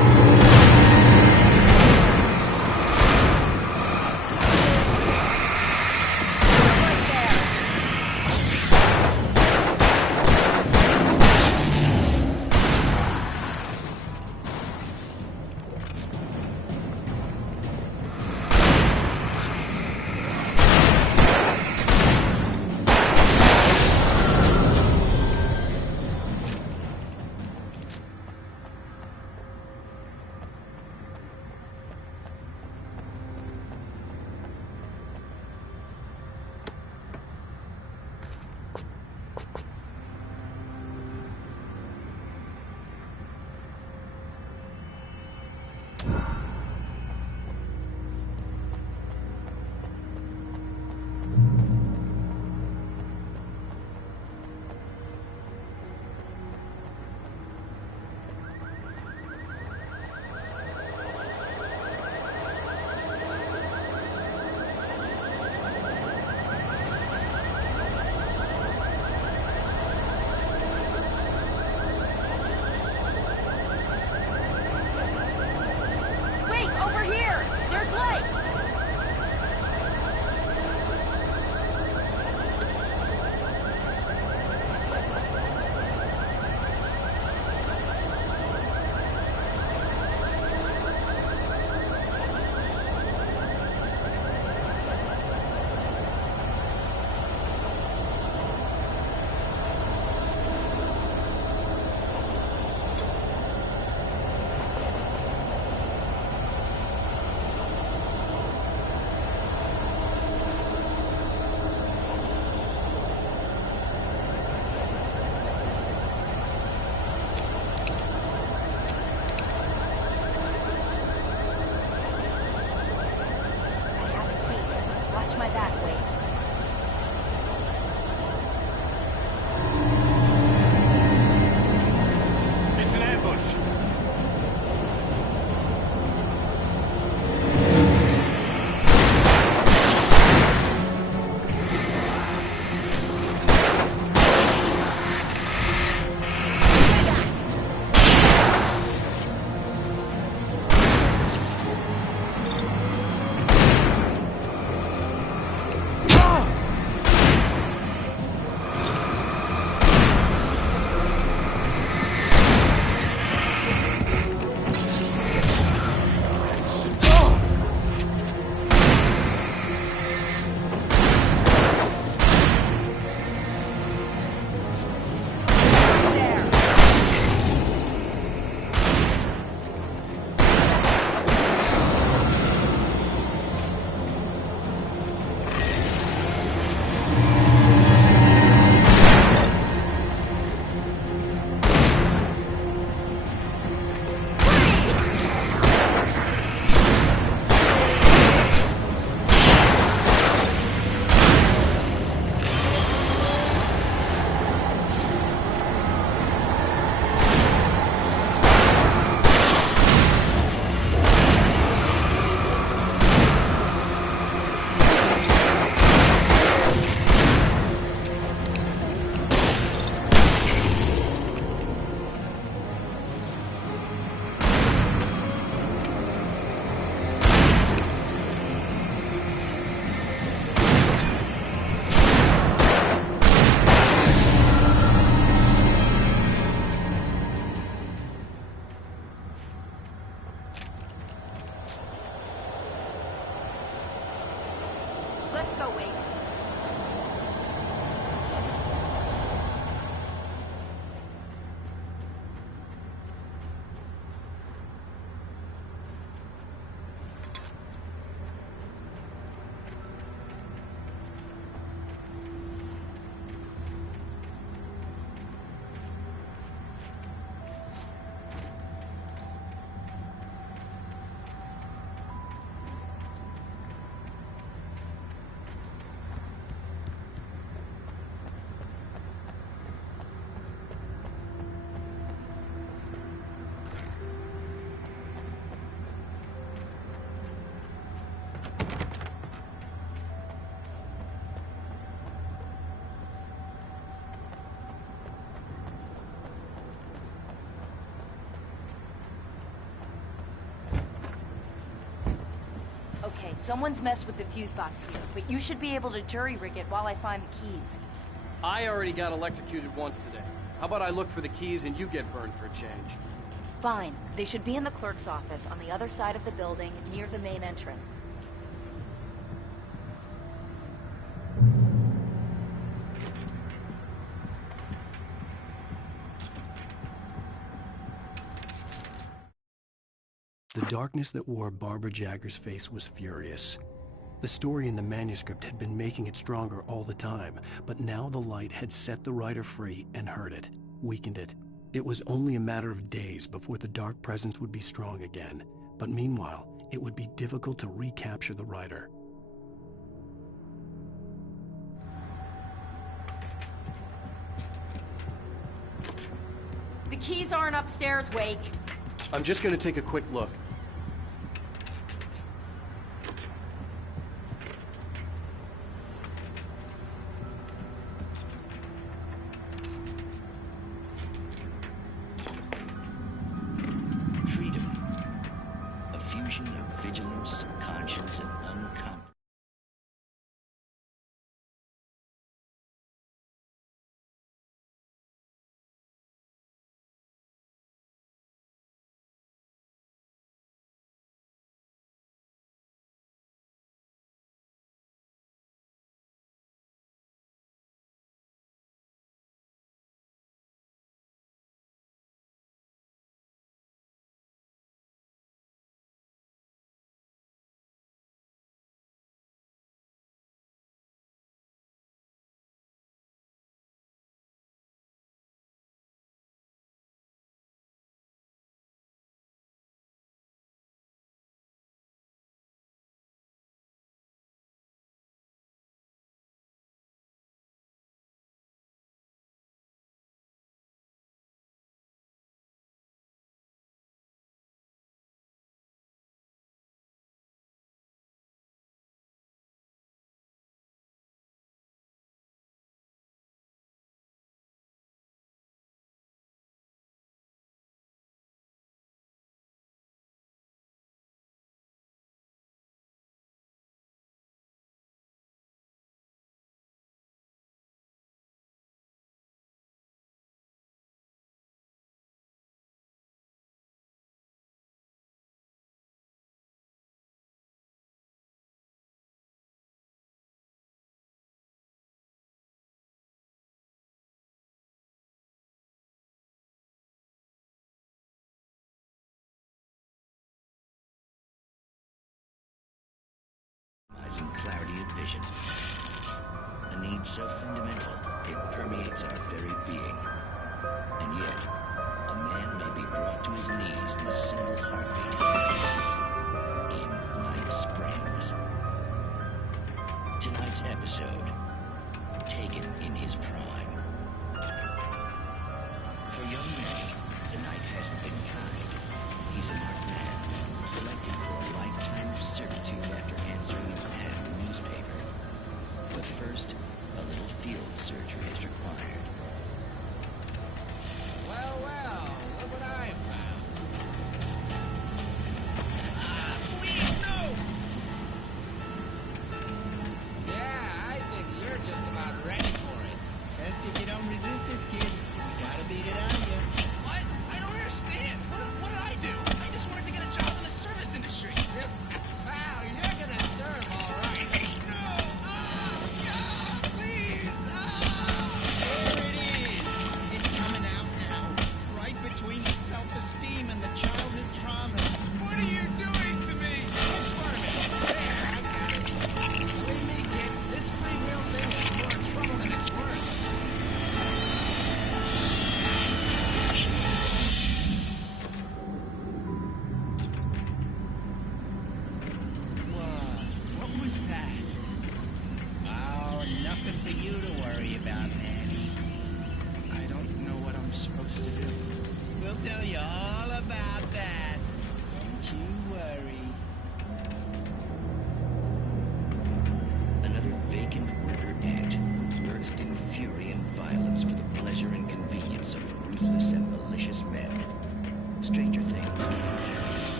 someone's messed with the fuse box here, but you should be able to jury-rig it while I find the keys. I already got electrocuted once today. How about I look for the keys and you get burned for a change? Fine. They should be in the clerk's office on the other side of the building, near the main entrance. The darkness that wore Barbara Jagger's face was furious. The story in the manuscript had been making it stronger all the time, but now the light had set the writer free and hurt it, weakened it. It was only a matter of days before the dark presence would be strong again, but meanwhile, it would be difficult to recapture the writer. The keys aren't upstairs, Wake. I'm just gonna take a quick look. Of vigilance, conscience, and uncompromising. Clarity of vision. A need so fundamental, it permeates our very being. And yet, a man may be brought to his knees in a single heartbeat. In Night Springs. Tonight's episode, taken in his prime. For young Manny, the night hasn't been kind. He's a marked man, selected for a lifetime of servitude after answering an ad in the newspaper. But first, a little field surgery is required. Well, well, look what I found. Please, no! Yeah, I think you're just about ready for it. Best if you don't resist this, kid. You gotta beat it out of you. What? I don't understand. What did I do? I just wanted to get a job in the service industry. Wow, you're gonna serve all right. No! Please! There it is! It's coming out now. Right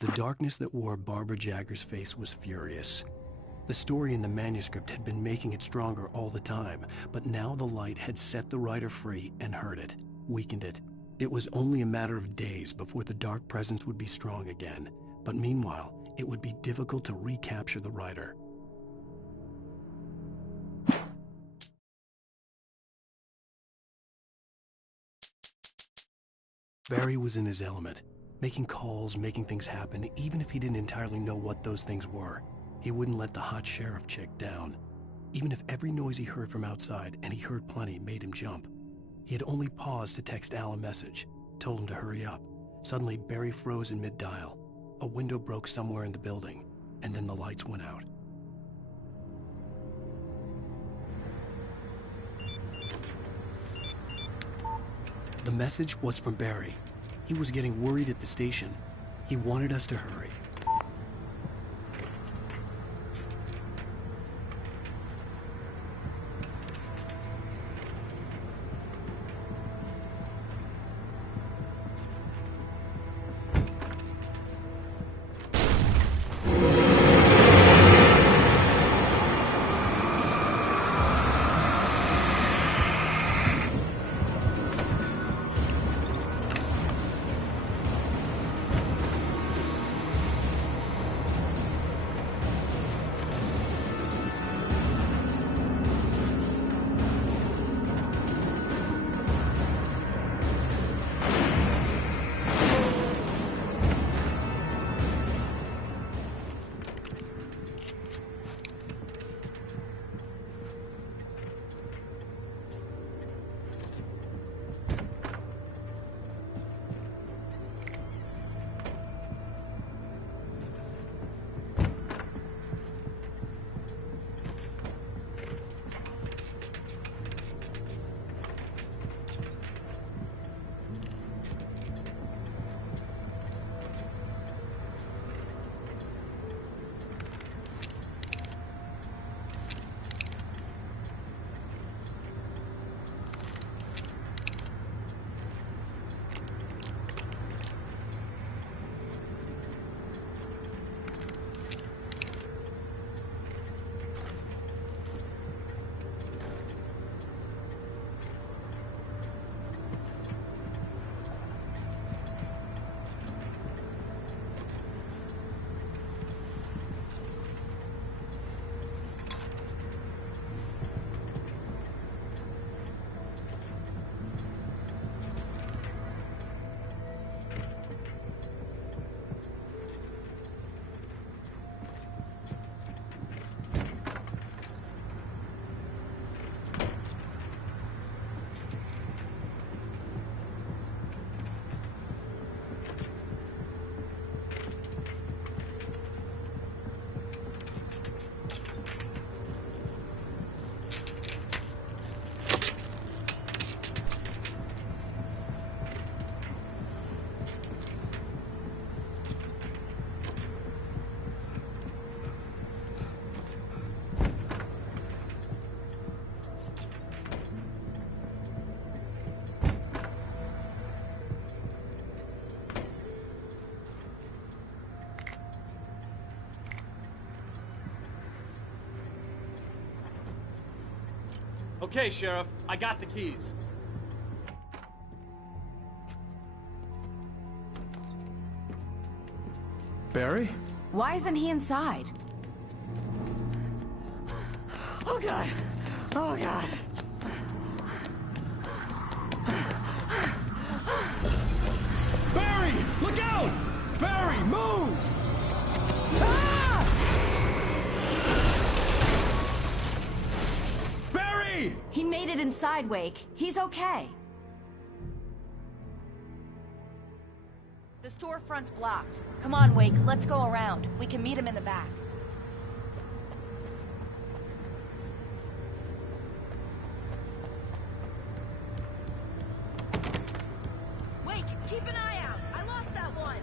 The darkness that wore Barbara Jagger's face was furious. The story in the manuscript had been making it stronger all the time, but now the light had set the writer free and hurt it, weakened it. It was only a matter of days before the dark presence would be strong again, but meanwhile, it would be difficult to recapture the writer. Barry was in his element, making calls, making things happen, even if he didn't entirely know what those things were. He wouldn't let the hot sheriff chick down. Even if every noise he heard from outside, and he heard plenty, made him jump. He had only paused to text Al a message, told him to hurry up. Suddenly, Barry froze in mid-dial. A window broke somewhere in the building, and then the lights went out. The message was from Barry. He was getting worried at the station. He wanted us to hurry. Okay, Sheriff, I got the keys. Barry? Why isn't he inside? Oh, God. Oh, God. Barry! Look out! Barry, move! Barry! He made it inside, Wake. He's okay. The storefront's blocked. Come on, Wake. Let's go around. We can meet him in the back. Wake, keep an eye out. I lost that one.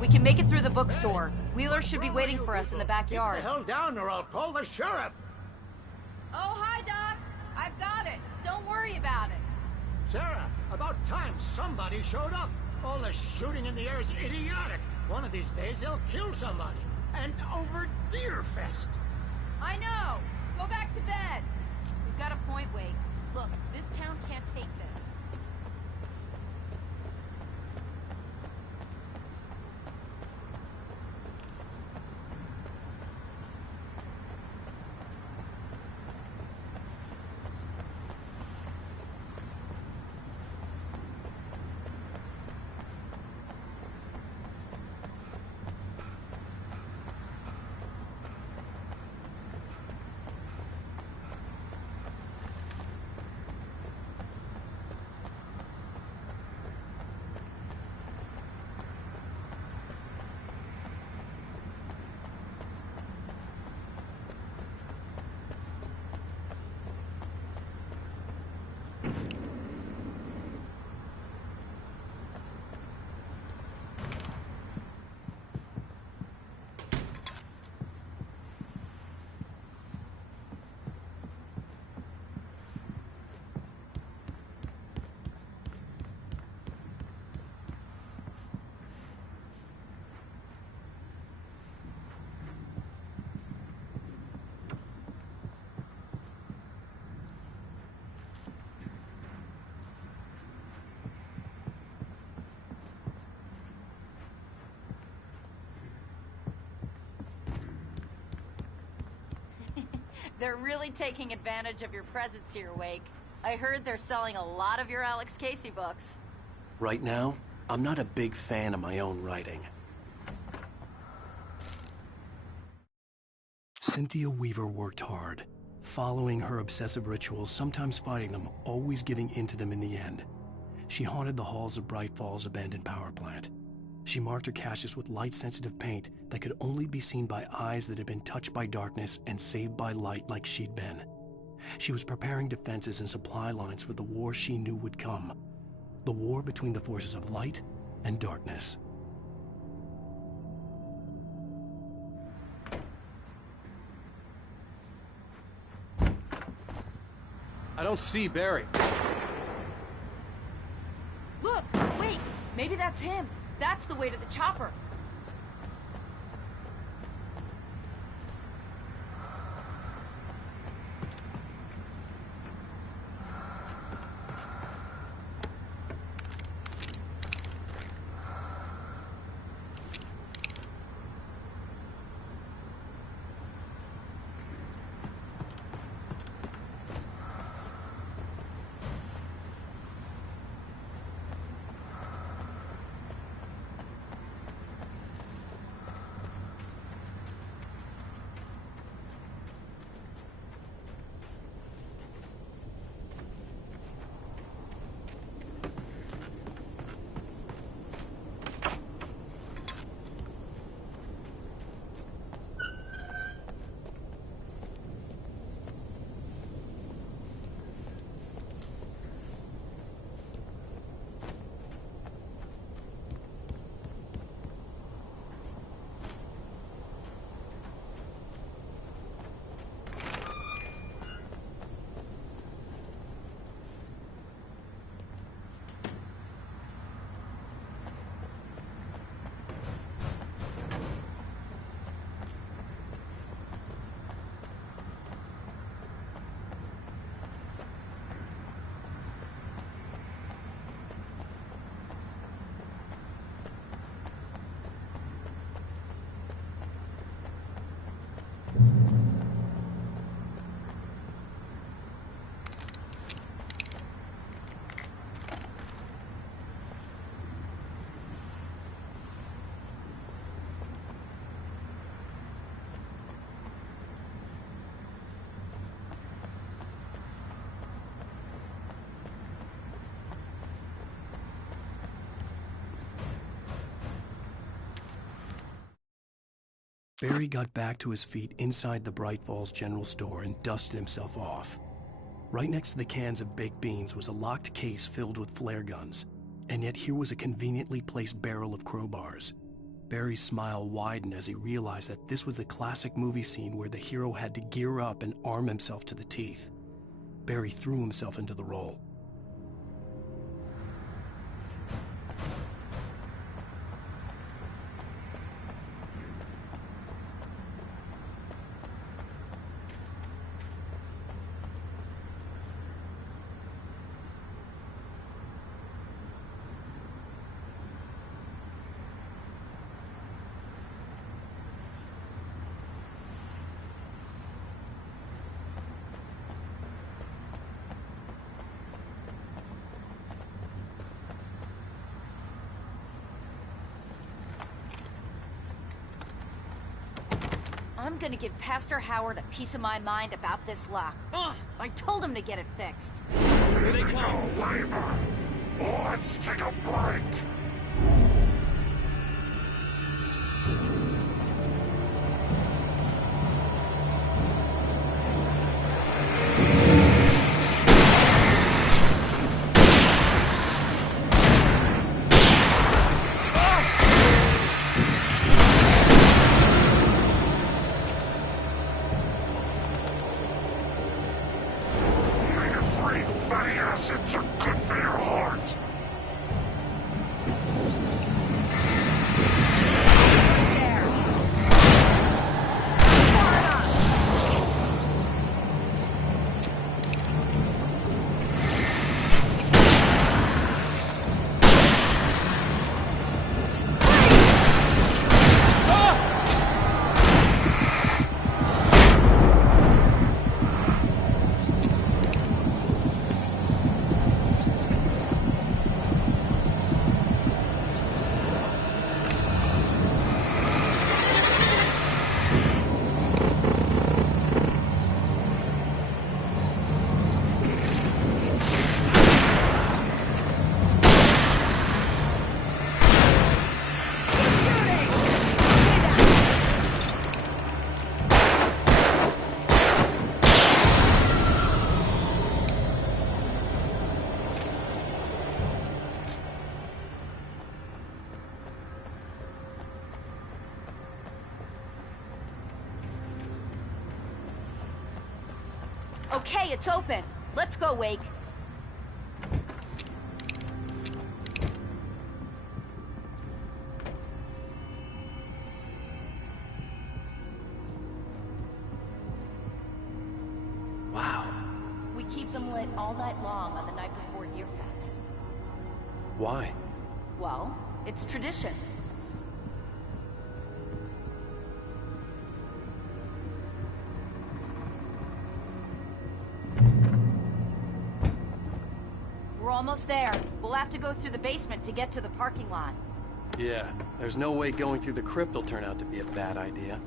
We can make it through the bookstore. Wheeler should be waiting for us in the backyard. Keep the hell down or I'll call the sheriff. Oh, hi, Doc. I've got it. Don't worry about it. Sarah, about time somebody showed up. All the shooting in the air is idiotic. One of these days they'll kill somebody. And over Deerfest. I know. Go back to bed. He's got a point, Wake. Look, this town can't take this. They're really taking advantage of your presence here, Wake. I heard they're selling a lot of your Alex Casey books. Right now, I'm not a big fan of my own writing. Cynthia Weaver worked hard, following her obsessive rituals, sometimes fighting them, always giving in to them in the end. She haunted the halls of Bright Falls' abandoned power plant. She marked her caches with light-sensitive paint that could only be seen by eyes that had been touched by darkness and saved by light like she'd been. She was preparing defenses and supply lines for the war she knew would come. The war between the forces of light and darkness. I don't see Barry. Look! Wait! Maybe that's him! That's the way to the chopper! Barry got back to his feet inside the Bright Falls General Store and dusted himself off. Right next to the cans of baked beans was a locked case filled with flare guns, and yet here was a conveniently placed barrel of crowbars. Barry's smile widened as he realized that this was the classic movie scene where the hero had to gear up and arm himself to the teeth. Barry threw himself into the role. I'm gonna give Pastor Howard a piece of my mind about this lock. I told him to get it fixed. Physical labor. Let's take a break. Fatty acids are good for your heart. Okay, it's open. Let's go, Wake. Wow. We keep them lit all night long on the night before Yearfest. Why? Well, it's tradition. We're almost there. We'll have to go through the basement to get to the parking lot. Yeah, there's no way going through the crypt will turn out to be a bad idea.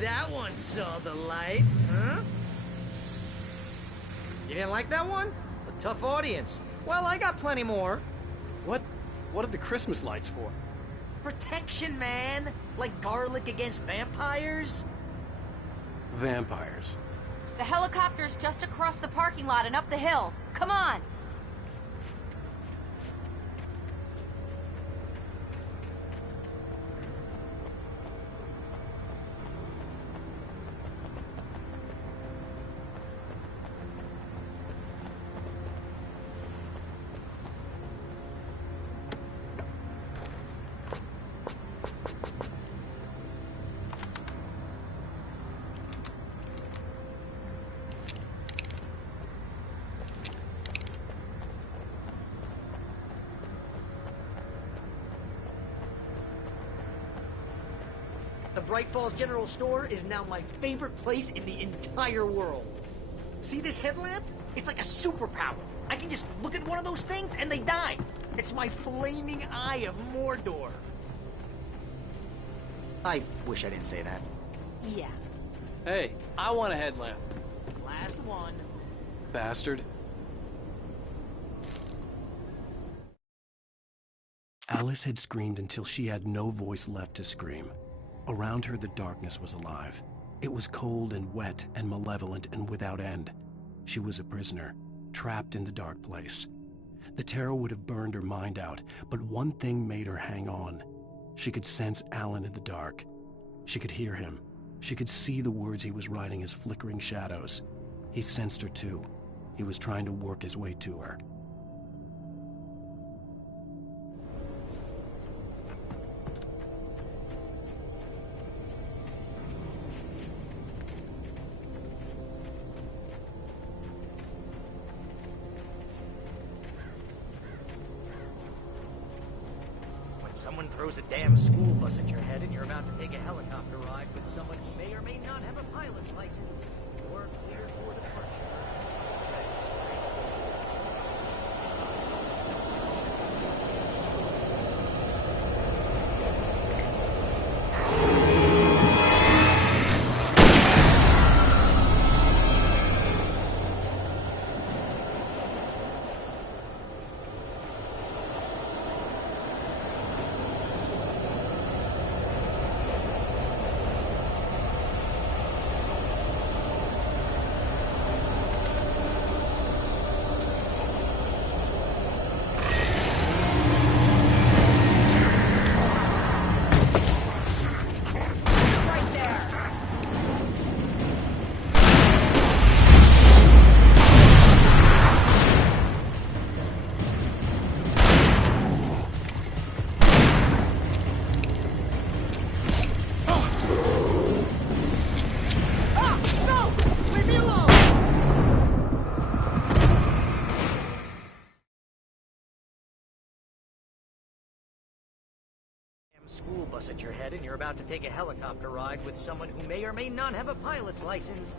That one saw the light, huh? You didn't like that one? A tough audience. Well, I got plenty more. What are the Christmas lights for? Protection, man. Like garlic against vampires. Vampires. The helicopter's just across the parking lot and up the hill. Come on! The Bright Falls General Store is now my favorite place in the entire world. See this headlamp? It's like a superpower. I can just look at one of those things and they die. It's my flaming eye of Mordor. I wish I didn't say that. Yeah. Hey, I want a headlamp. Last one. Bastard. Alice had screamed until she had no voice left to scream. Around her, the darkness was alive. It was cold and wet and malevolent and without end. She was a prisoner, trapped in the dark place. The terror would have burned her mind out, but one thing made her hang on. She could sense Alan in the dark. She could hear him. She could see the words he was writing as flickering shadows. He sensed her too. He was trying to work his way to her. Someone throws a damn school bus at your head and you're about to take a helicopter ride with someone who may or may not have a pilot's license, or clear for departure. School bus at your head and you're about to take a helicopter ride with someone who may or may not have a pilot's license,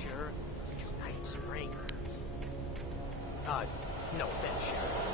Roger. To Night Springs. No offense, Sheriff.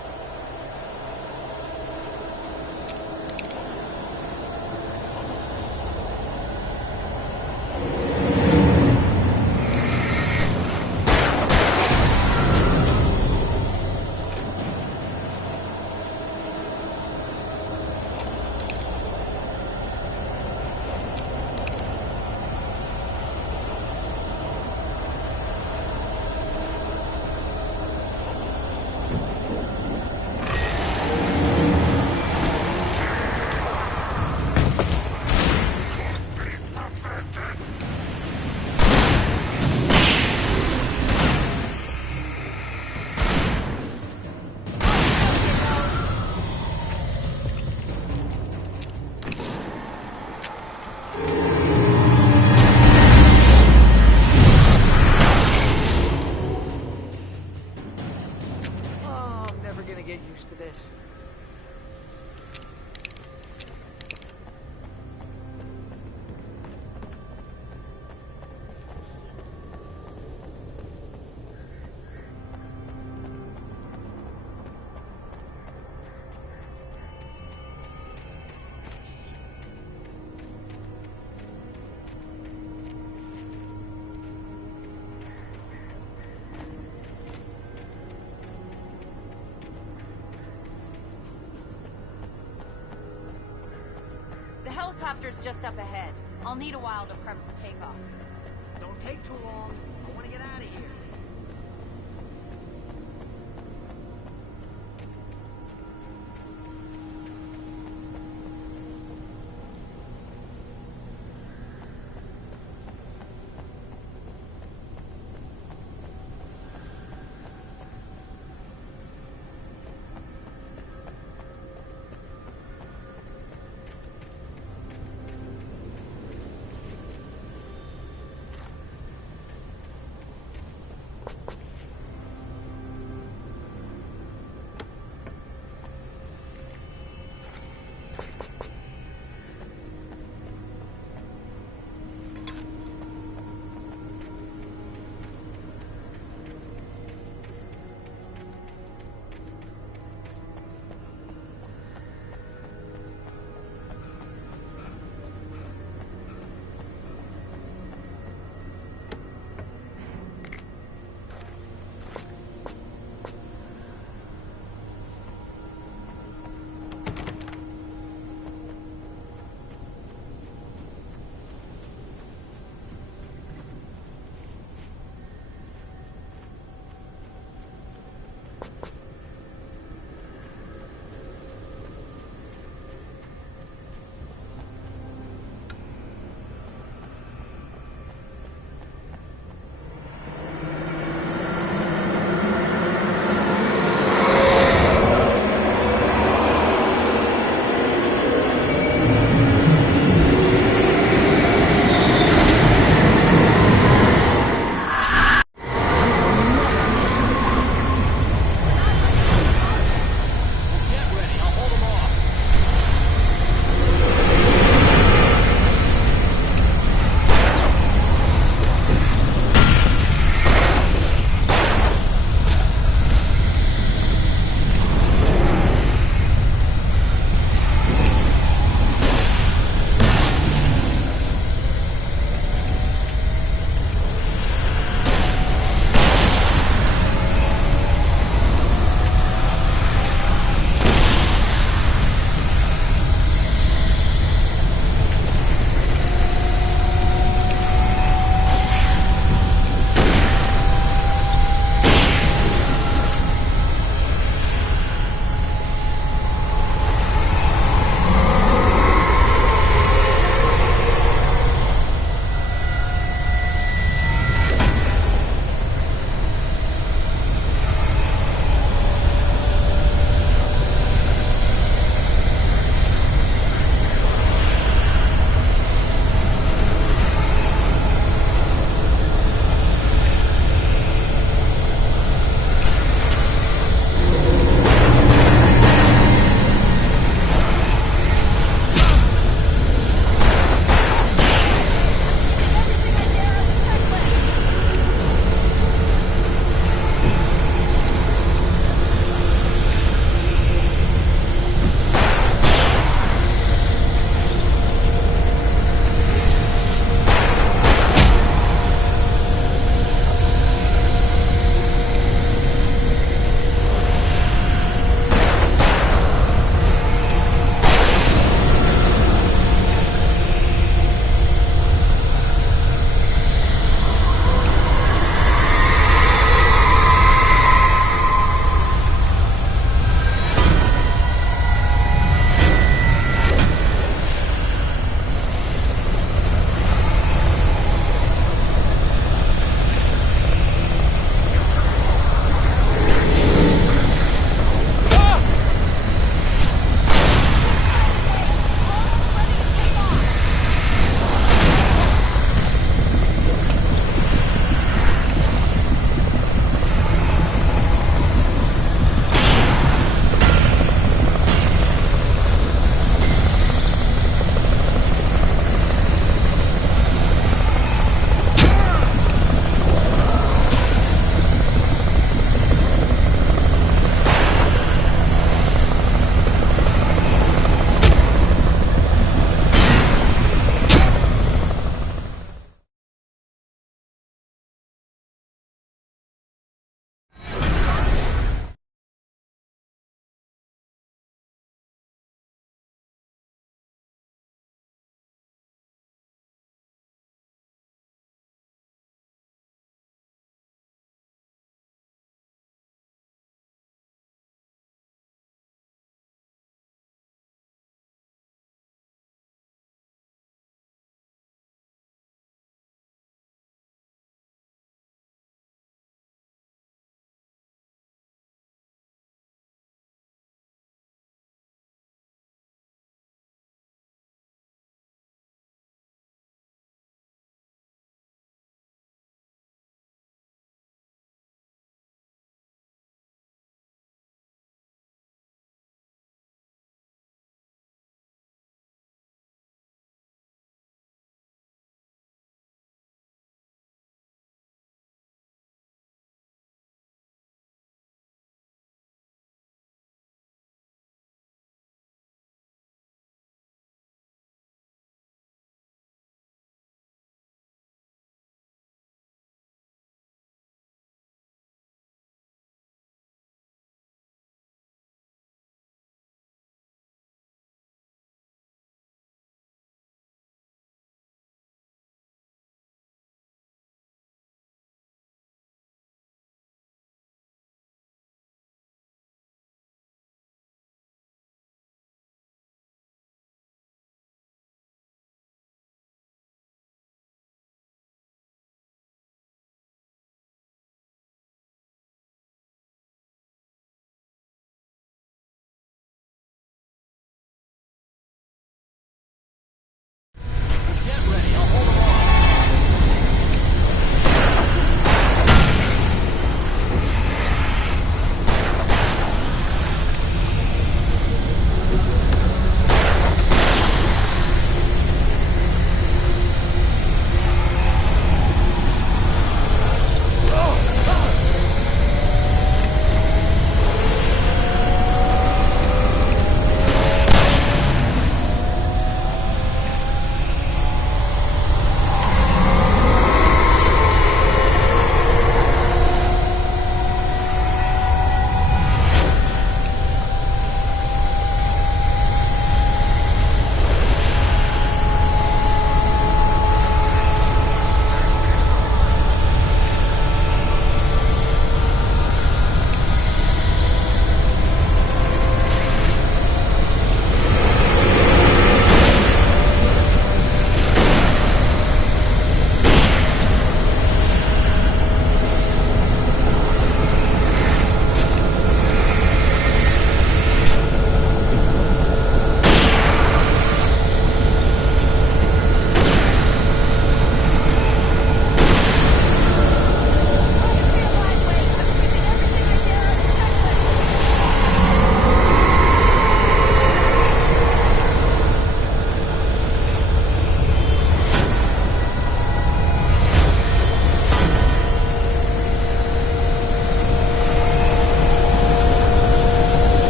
Get used to this. The helicopter's just up ahead. I'll need a while to prep for takeoff. Don't take too long. I want to get out of here.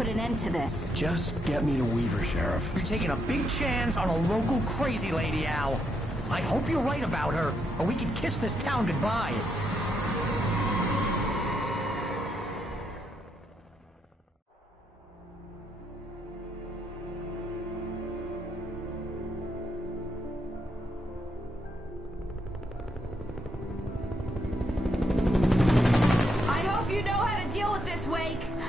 put an end to this. Just get me to Weaver, Sheriff. You're taking a big chance on a local crazy lady, Al. I hope you're right about her, or we can kiss this town goodbye.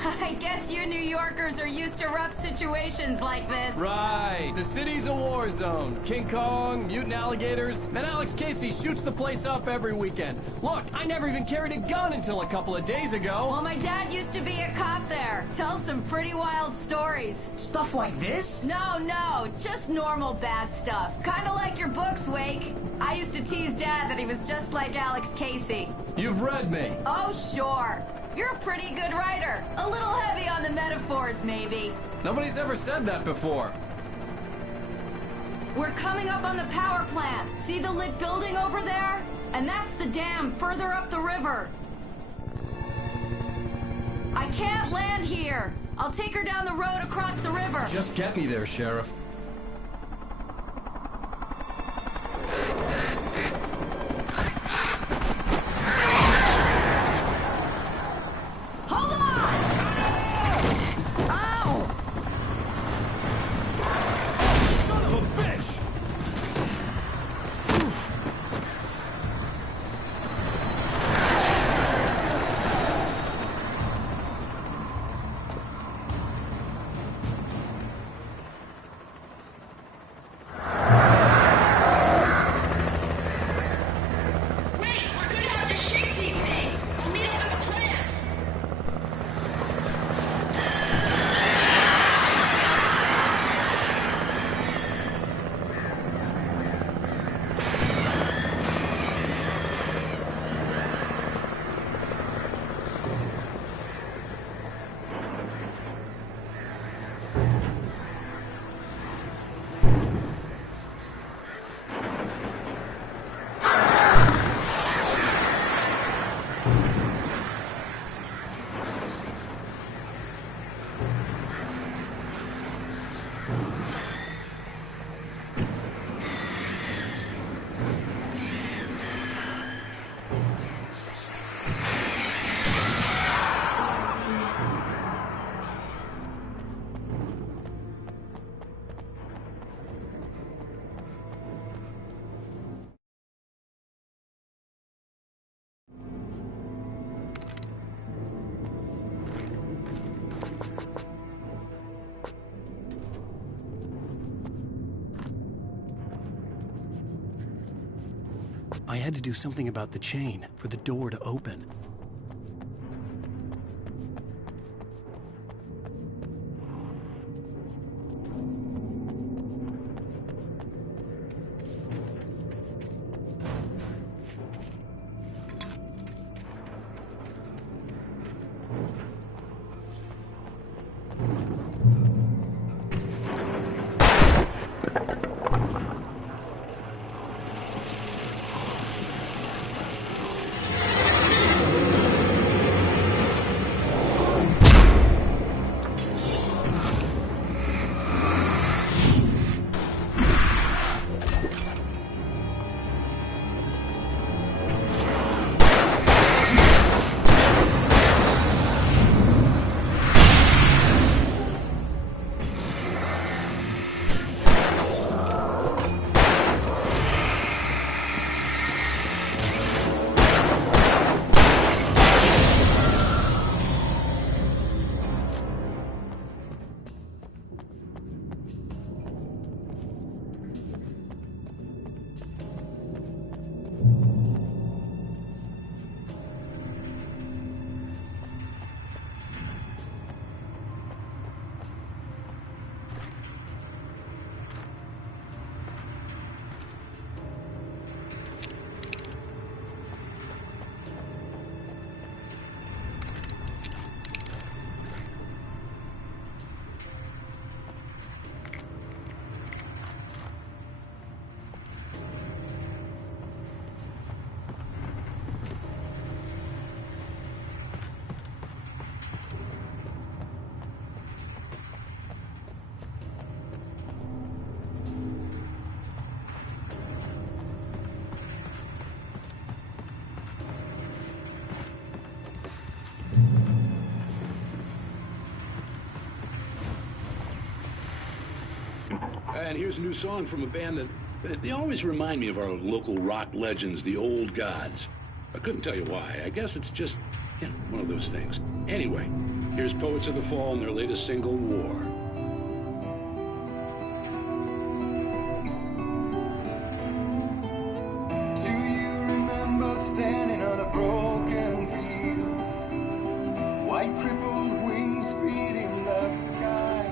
I guess you New Yorkers are used to rough situations like this. Right. The city's a war zone. King Kong, mutant alligators, and Alex Casey shoots the place up every weekend. Look, I never even carried a gun until a couple of days ago. Well, my dad used to be a cop there. Tells some pretty wild stories. Stuff like this? No, just normal bad stuff. Kinda like your books, Wake. I used to tease Dad that he was just like Alex Casey. You've read me. Oh, sure. You're a pretty good writer. A little heavy on the metaphors, maybe. Nobody's ever said that before. We're coming up on the power plant. See the lit building over there? And that's the dam further up the river. I can't land here. I'll take her down the road across the river. Just get me there, Sheriff. I had to do something about the chain for the door to open. And here's a new song from a band that they always remind me of our local rock legends, the Old Gods. I couldn't tell you why. I guess it's just, one of those things. Anyway, here's Poets of the Fall and their latest single, War. Do you remember standing on a broken field? White crippled wings beating the sky.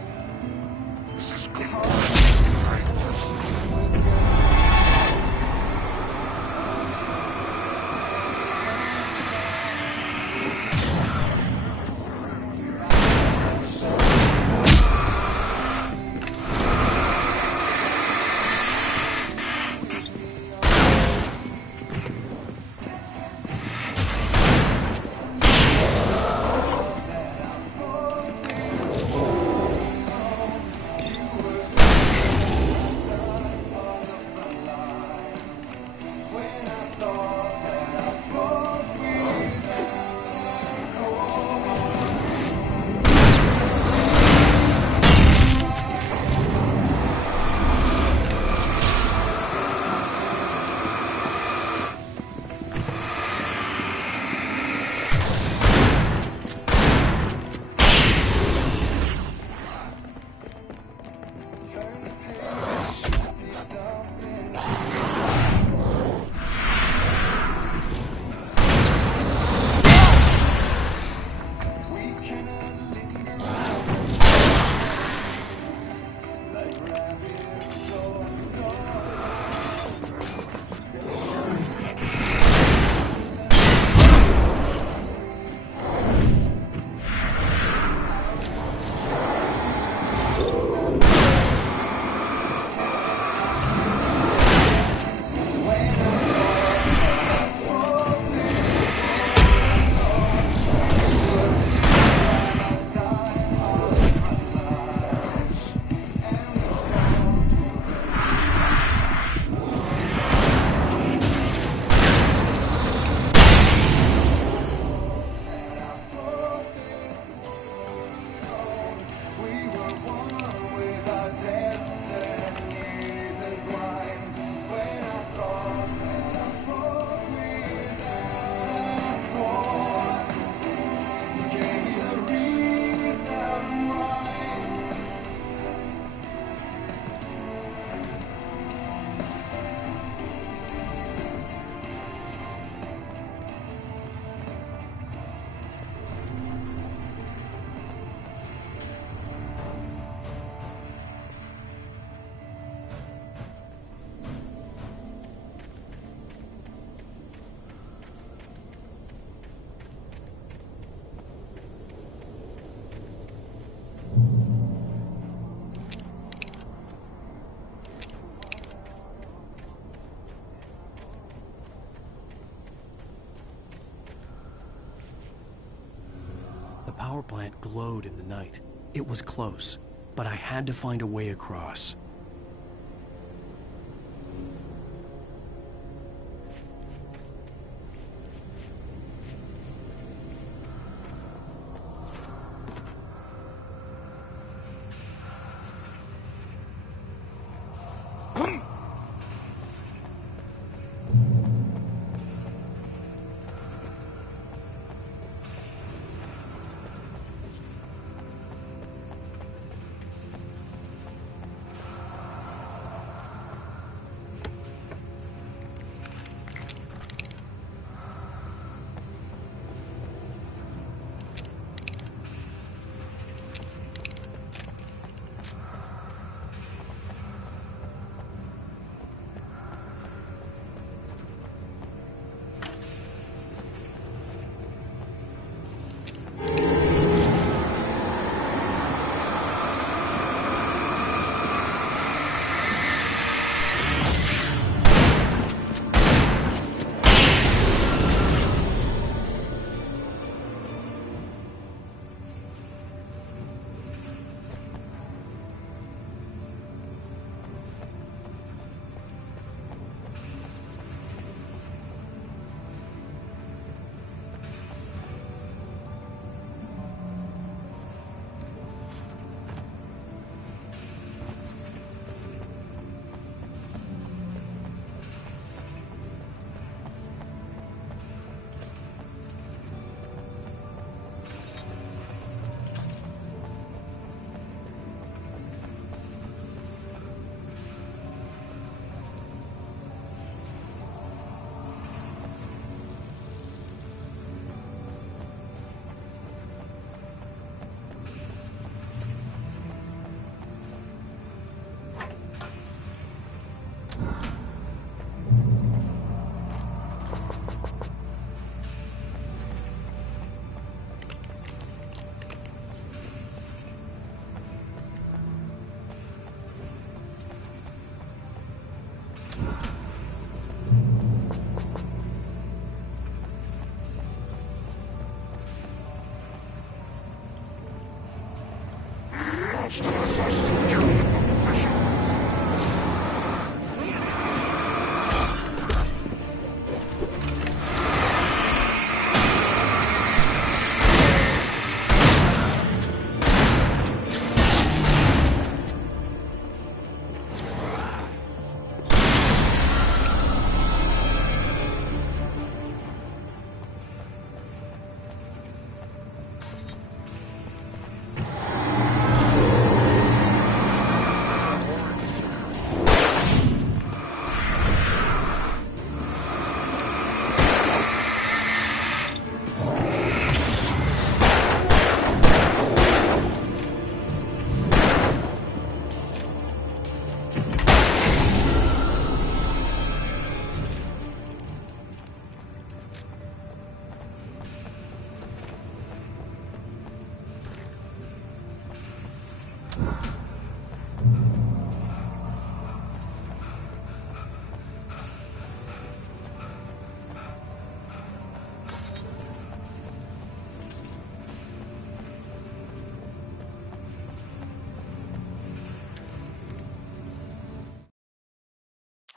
The power plant glowed in the night. It was close, but I had to find a way across. monsters are securing confessions.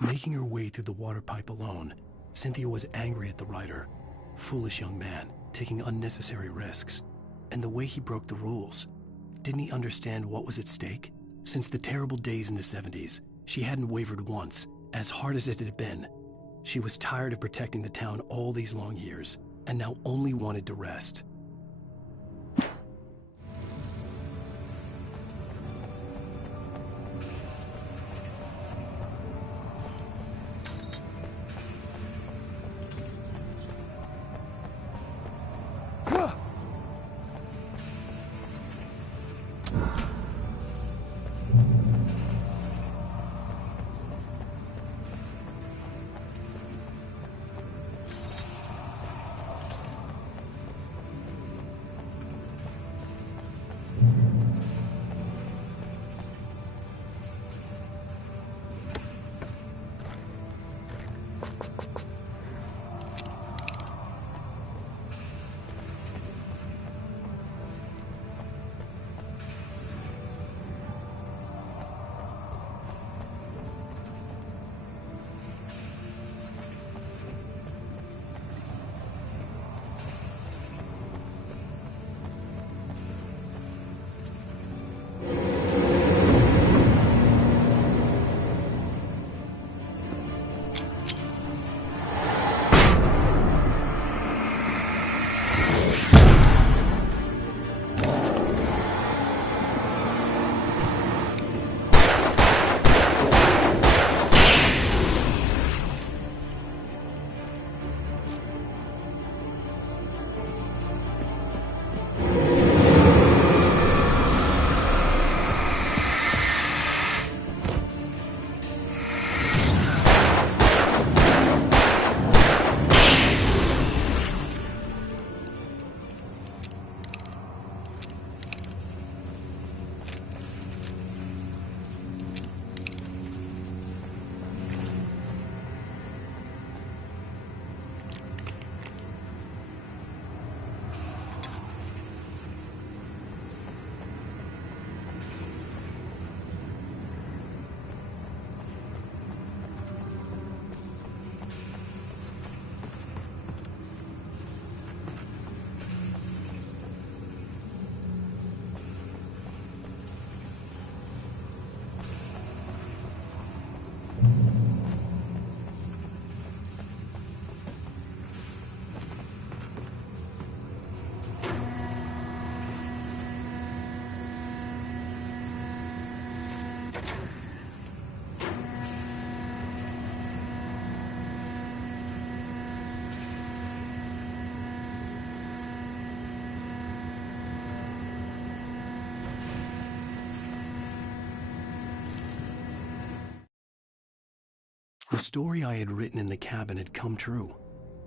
Making her way through the water pipe alone, Cynthia was angry at the writer. Foolish young man, taking unnecessary risks. And the way he broke the rules. Didn't he understand what was at stake? Since the terrible days in the 70s, she hadn't wavered once, as hard as it had been. She was tired of protecting the town all these long years, and now only wanted to rest. The story I had written in the cabin had come true.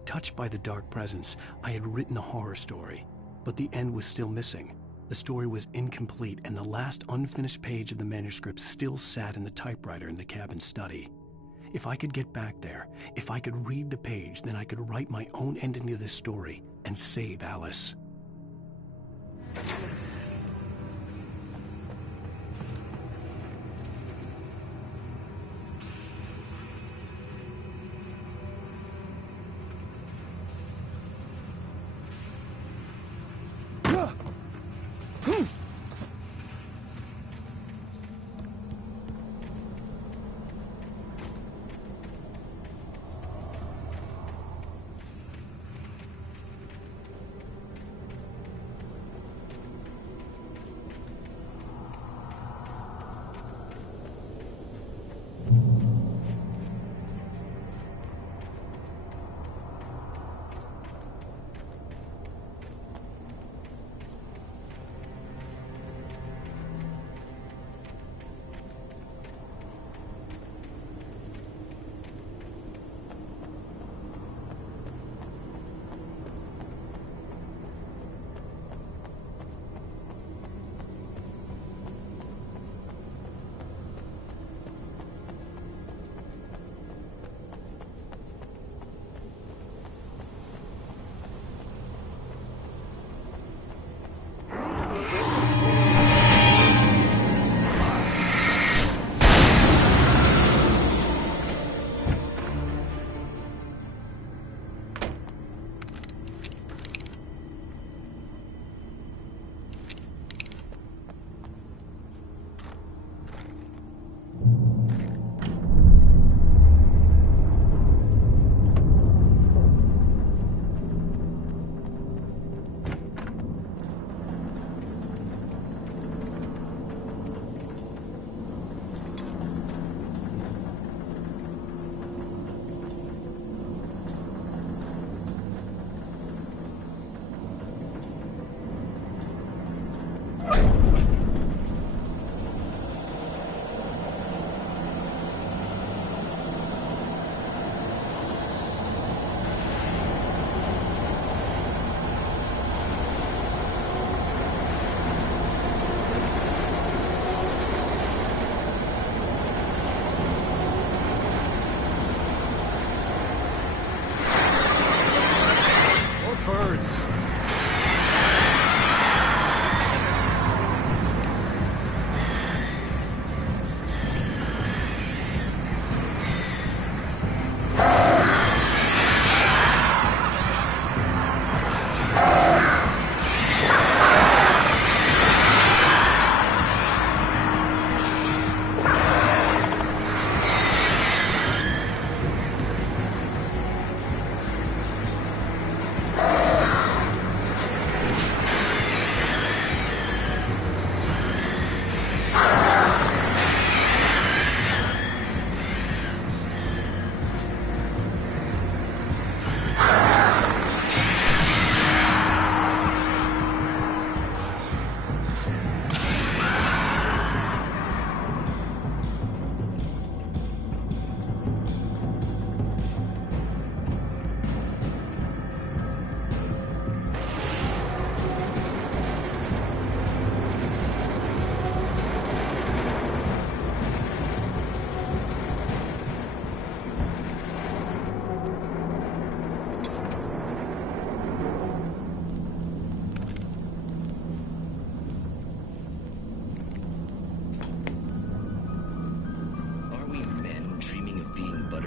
Touched by the dark presence, I had written a horror story, but the end was still missing. The story was incomplete, and the last unfinished page of the manuscript still sat in the typewriter in the cabin study. If I could get back there, if I could read the page, then I could write my own ending to this story and save Alice.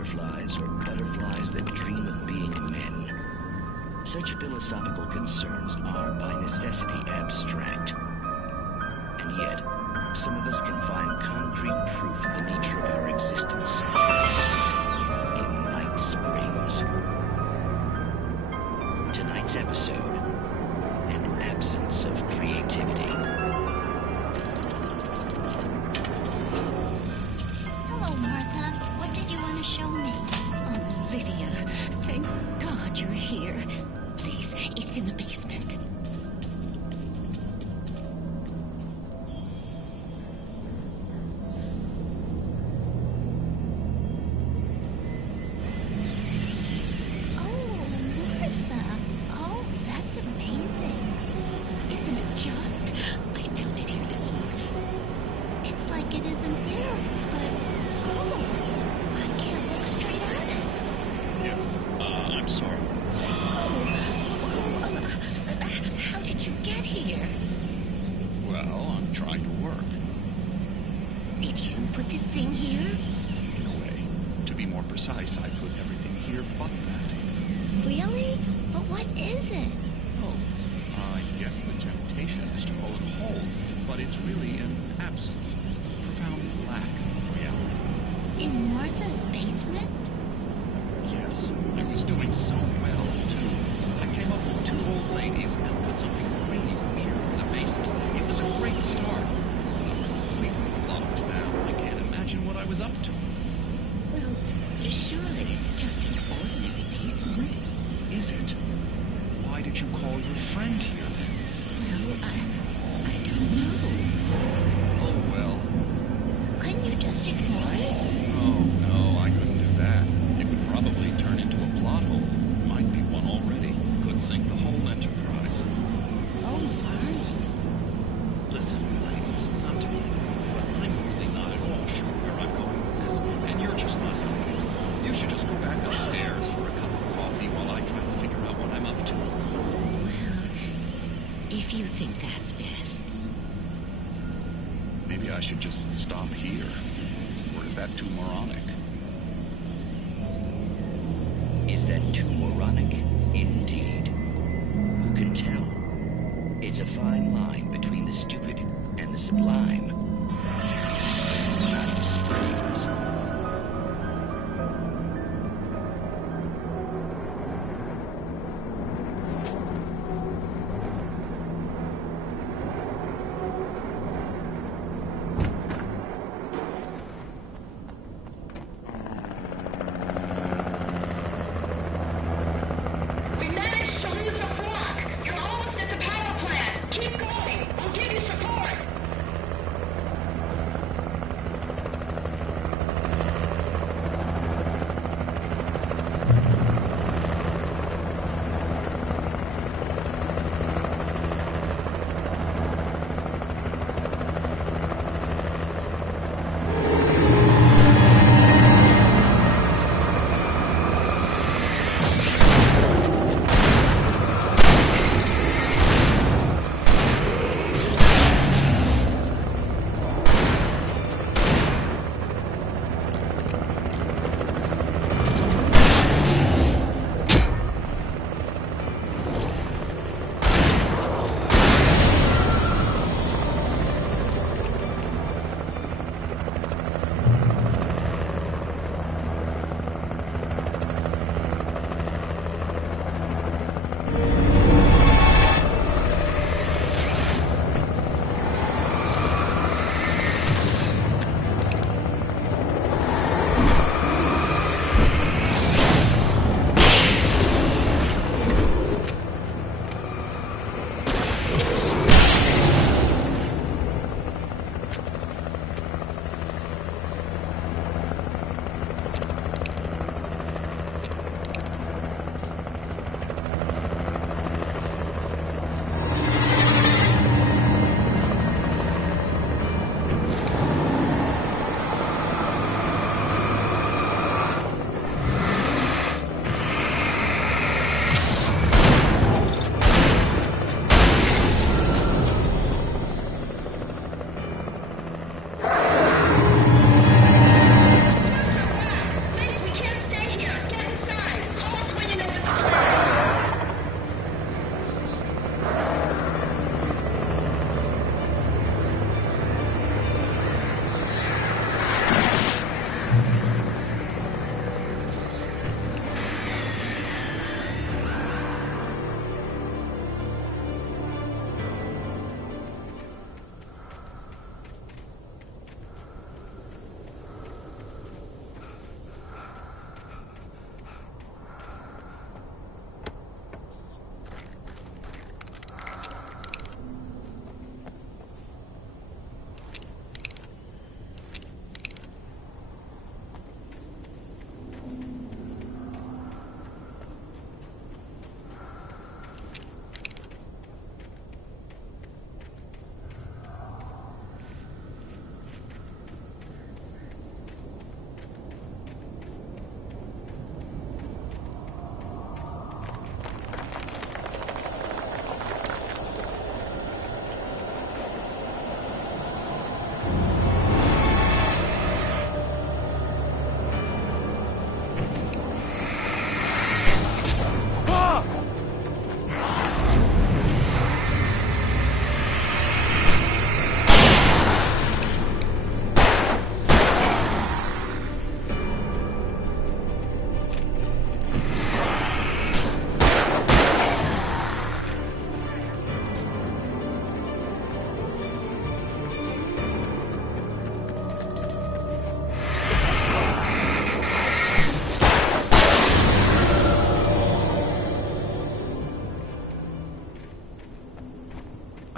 fireflies or butterflies that dream of being men. Such philosophical concerns are by necessity abstract. And yet, some of us can find concrete proof of the nature of our existence in Night Springs. Tonight's episode, an absence of creativity. Hello, Martha. What did you want to show me? Oh, Lydia, thank God you're here. Please, it's in the basement. I put everything here but that. Really? But what is it? Oh, I guess the temptation is to call it whole, but it's really an absence, a profound lack of reality. In Martha's basement? Yes, I was doing so well, too. I came up with 2 old ladies and put something really weird in the basement. It was a great start. I'm completely blocked now. I can't imagine what I was up to. Well, surely it's just an ordinary basement. Is it? Why did you call your friend here, then? Well, I don't know. Oh, well. Couldn't you just ignore it? Oh, no, I couldn't do that. It would probably turn into a plot hole. Might be one already. Could sink the whole enterprise. Oh, my. Listen, ladies, not to be rude, but I'm really not at all sure where I'm going with this, and you're just not helping. You should just go back upstairs for a cup of coffee while I try to figure out what I'm up to. Well, if you think that's best. Maybe I should just stop here. Or is that too moronic? Is that too moronic? Indeed. Who can tell? It's a fine line between the stupid and the sublime. Night Springs.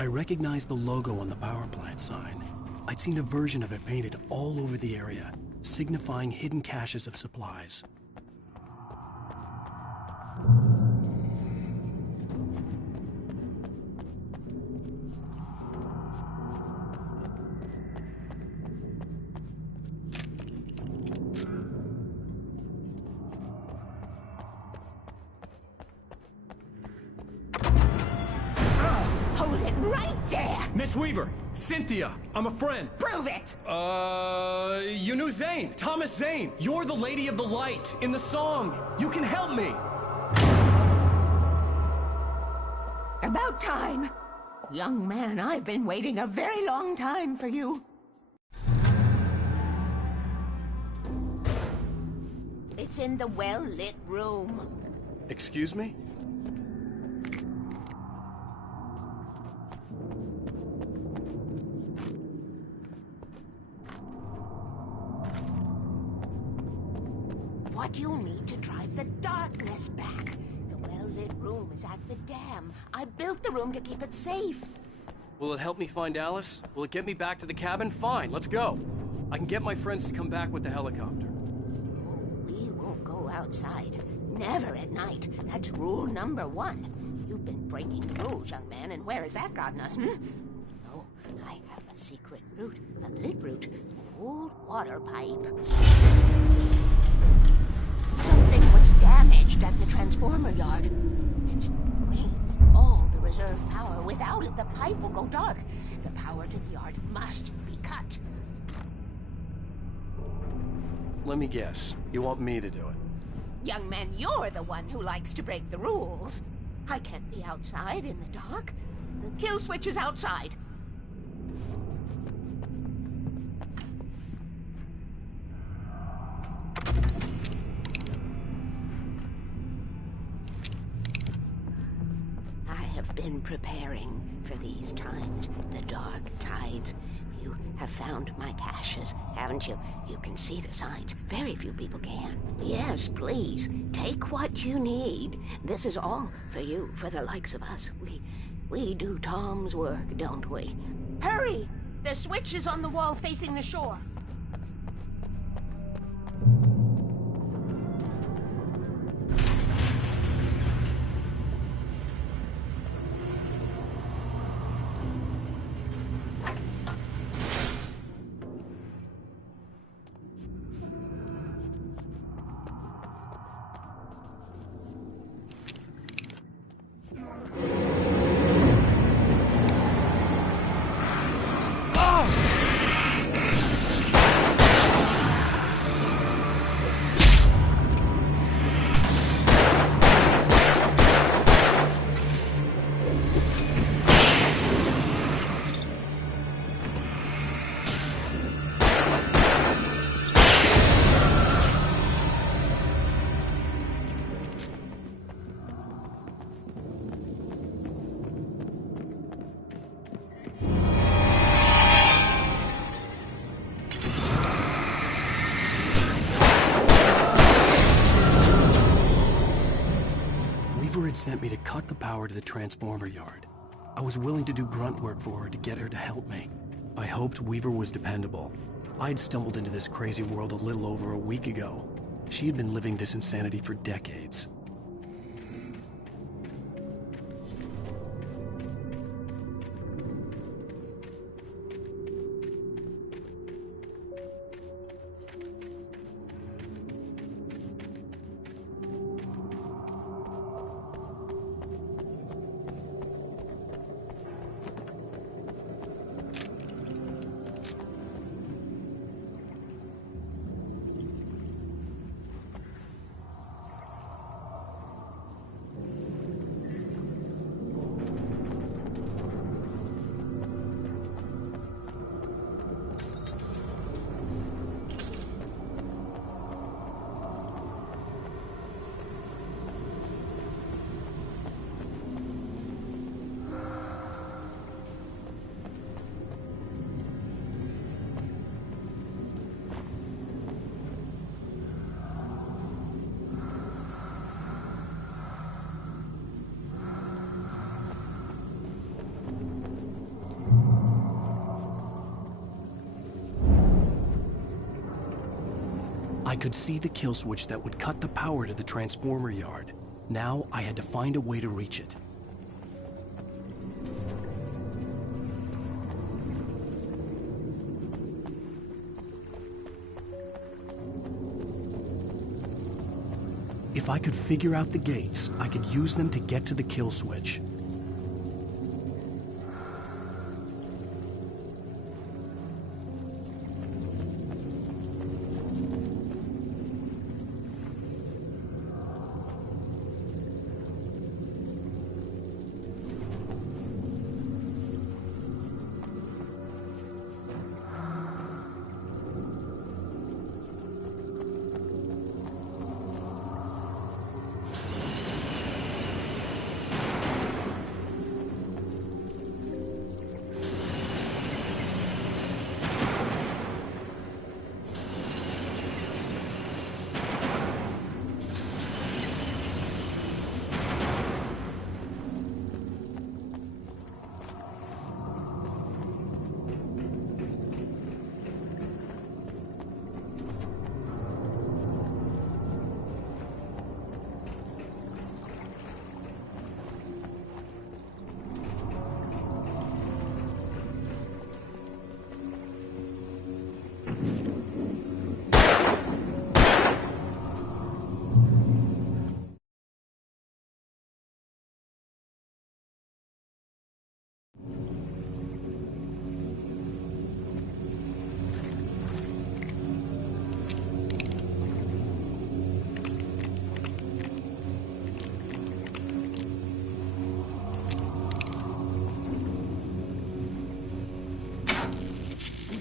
I recognized the logo on the power plant sign. I'd seen a version of it painted all over the area, signifying hidden caches of supplies. Hold it right there! Miss Weaver! Cynthia! I'm a friend! Prove it! You knew Zane! Thomas Zane! You're the Lady of the Light in the song! You can help me! About time! Young man, I've been waiting a very long time for you. It's in the well-lit room. Excuse me? What you'll need to drive the darkness back. The well-lit room is at the dam. I built the room to keep it safe. Will it help me find Alice? Will it get me back to the cabin? Fine, let's go. I can get my friends to come back with the helicopter. We won't go outside. Never at night. That's rule number 1. You've been breaking the rules, young man, and where has that gotten us, No, I have a secret route. A lit route. An old water pipe. Something was damaged at the transformer yard. It's drained all the reserve power. Without it, the pipe will go dark. The power to the yard must be cut. Let me guess. You want me to do it? Young man, you're the one who likes to break the rules. I can't be outside in the dark. The kill switch is outside. I have been preparing for these times, the dark tides. You have found my caches, haven't you? You can see the signs. Very few people can. Yes, please, take what you need. This is all for you, for the likes of us. We do Tom's work, don't we? Hurry! The switch is on the wall facing the shore. Had sent me to cut the power to the transformer yard. I was willing to do grunt work for her to get her to help me. I hoped Weaver was dependable. I'd stumbled into this crazy world a little over a week ago. She had been living this insanity for decades. I could see the kill switch that would cut the power to the transformer yard. Now I had to find a way to reach it. If I could figure out the gates, I could use them to get to the kill switch.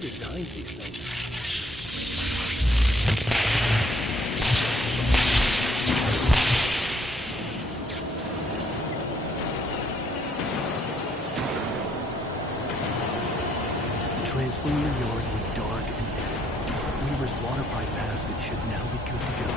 Designs these things. The transformer yard went dark and dead. Weaver's water pipe passage should now be good to go.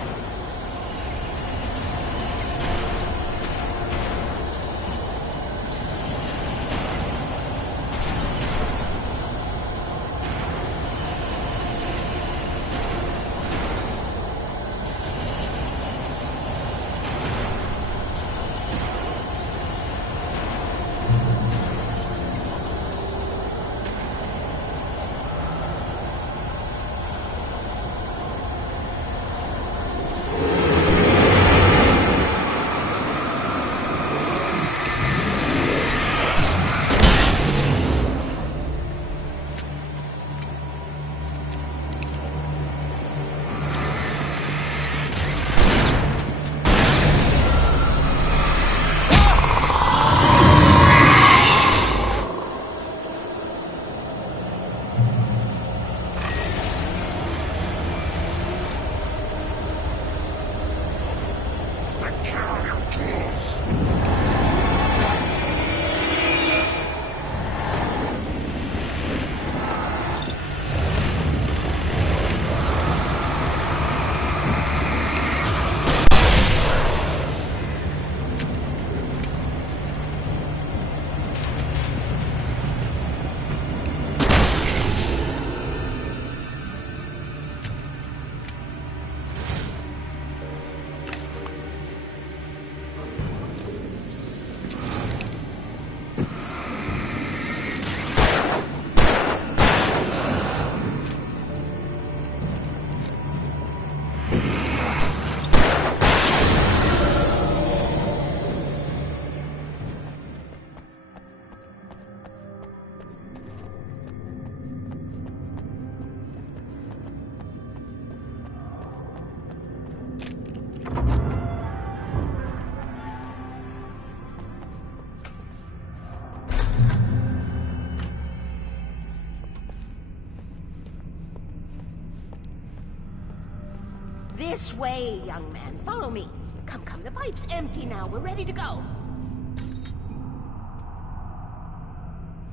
This way, young man. Follow me. Come, come. The pipe's empty now. We're ready to go.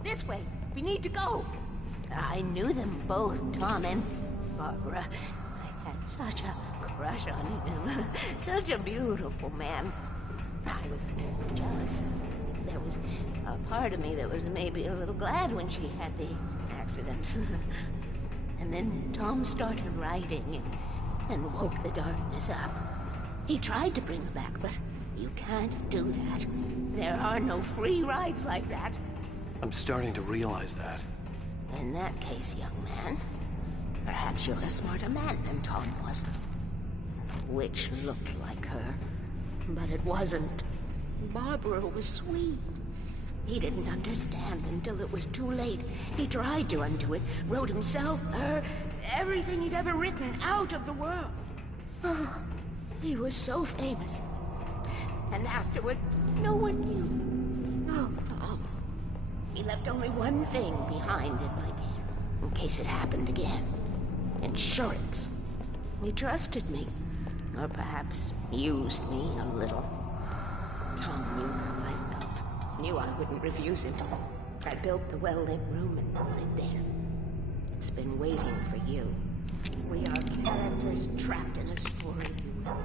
This way. We need to go. I knew them both, Tom and Barbara. I had such a crush on him. Such a beautiful man. I was jealous. There was a part of me that was maybe a little glad when she had the accident. And then Tom started writing, and woke the darkness up. He tried to bring her back, but you can't do that. There are no free rides like that. I'm starting to realize that. In that case, young man, perhaps you're a smarter man than Tom was. The witch looked like her, but it wasn't. Barbara was sweet. He didn't understand until it was too late. He tried to undo it, wrote himself, her, everything he'd ever written out of the world. Oh, he was so famous. And afterward, no one knew. Oh, Tom. He left only one thing behind in my care, in case it happened again. Insurance. He trusted me. Or perhaps used me a little. Tom knew how I felt. Knew I wouldn't refuse him. I built the well-lit room and put it there. It's been waiting for you. We are characters trapped in a story you wrote.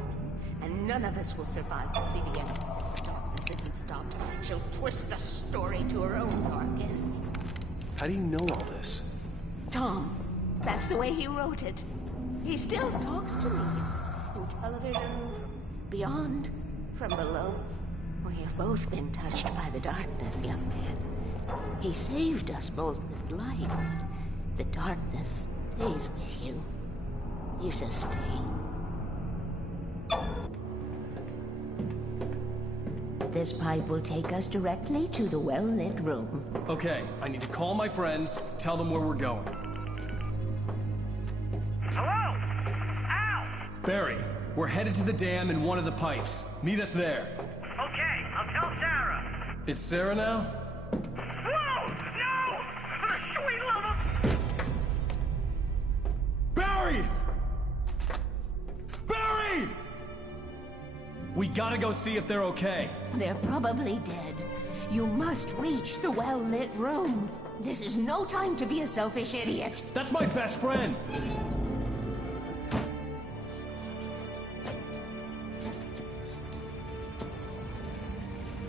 And none of us will survive to see the end. If the darkness isn't stopped, she'll twist the story to her own dark ends. How do you know all this? Tom, that's the way he wrote it. He still talks to me. In television, from beyond, from below. We have both been touched by the darkness, young man. He saved us both with light, but the darkness stays with you. Leaves us free. This pipe will take us directly to the well-lit room. Okay, I need to call my friends, tell them where we're going. Hello? Al! Barry, we're headed to the dam in one of the pipes. Meet us there. Okay, I'll tell Sarah. It's Sarah now? Whoa! No! For the sweet love of... Barry! Barry! We gotta go see if they're okay. They're probably dead. You must reach the well-lit room. This is no time to be a selfish idiot. That's my best friend.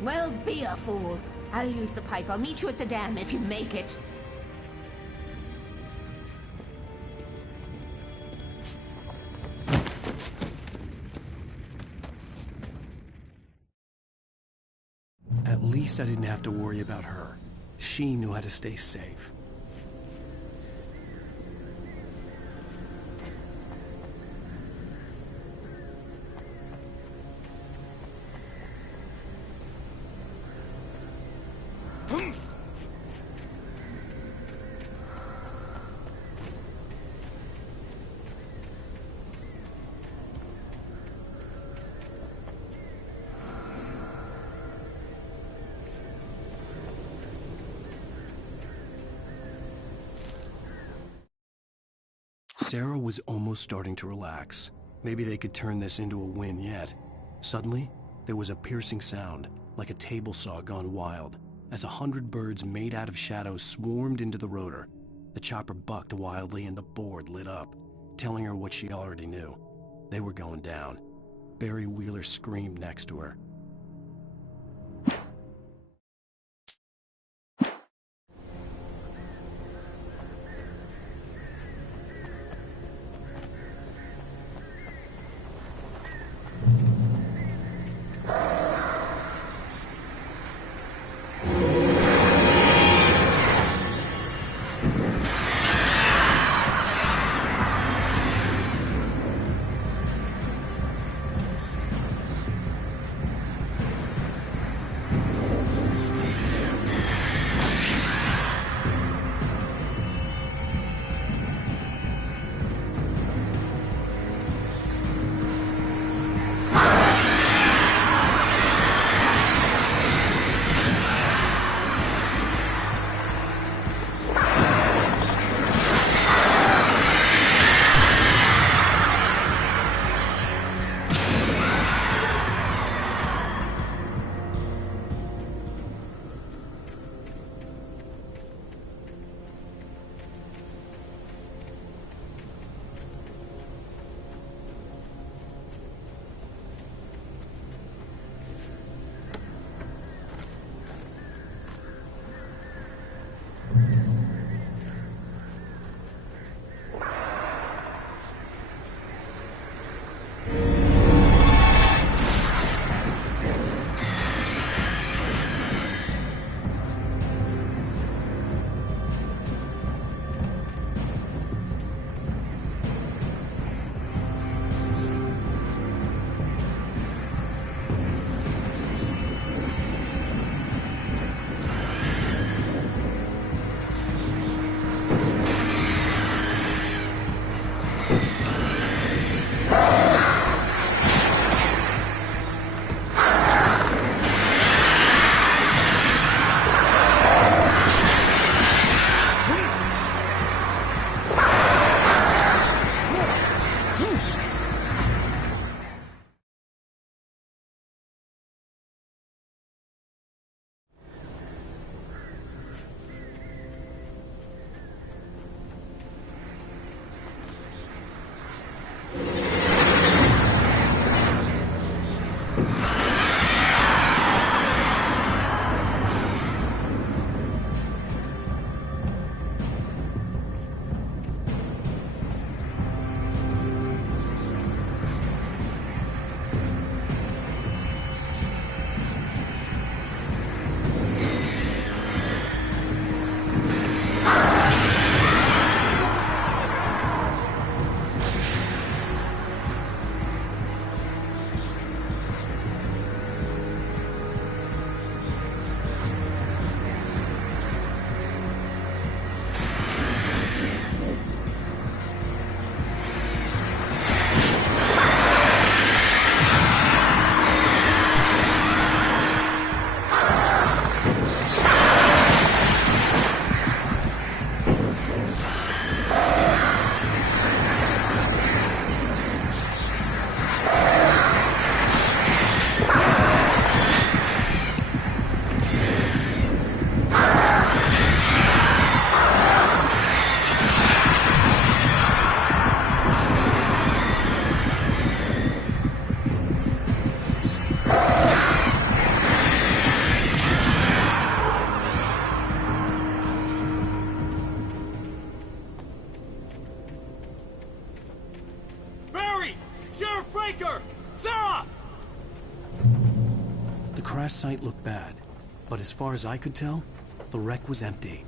Well, be a fool. I'll use the pipe. I'll meet you at the dam if you make it. At least I didn't have to worry about her. She knew how to stay safe. Sarah was almost starting to relax. Maybe they could turn this into a win yet. Suddenly, there was a piercing sound, like a table saw gone wild, as 100 birds made out of shadows swarmed into the rotor. The chopper bucked wildly and the board lit up, telling her what she already knew. They were going down. Barry Wheeler screamed next to her. The crash site looked bad, but as far as I could tell, the wreck was empty.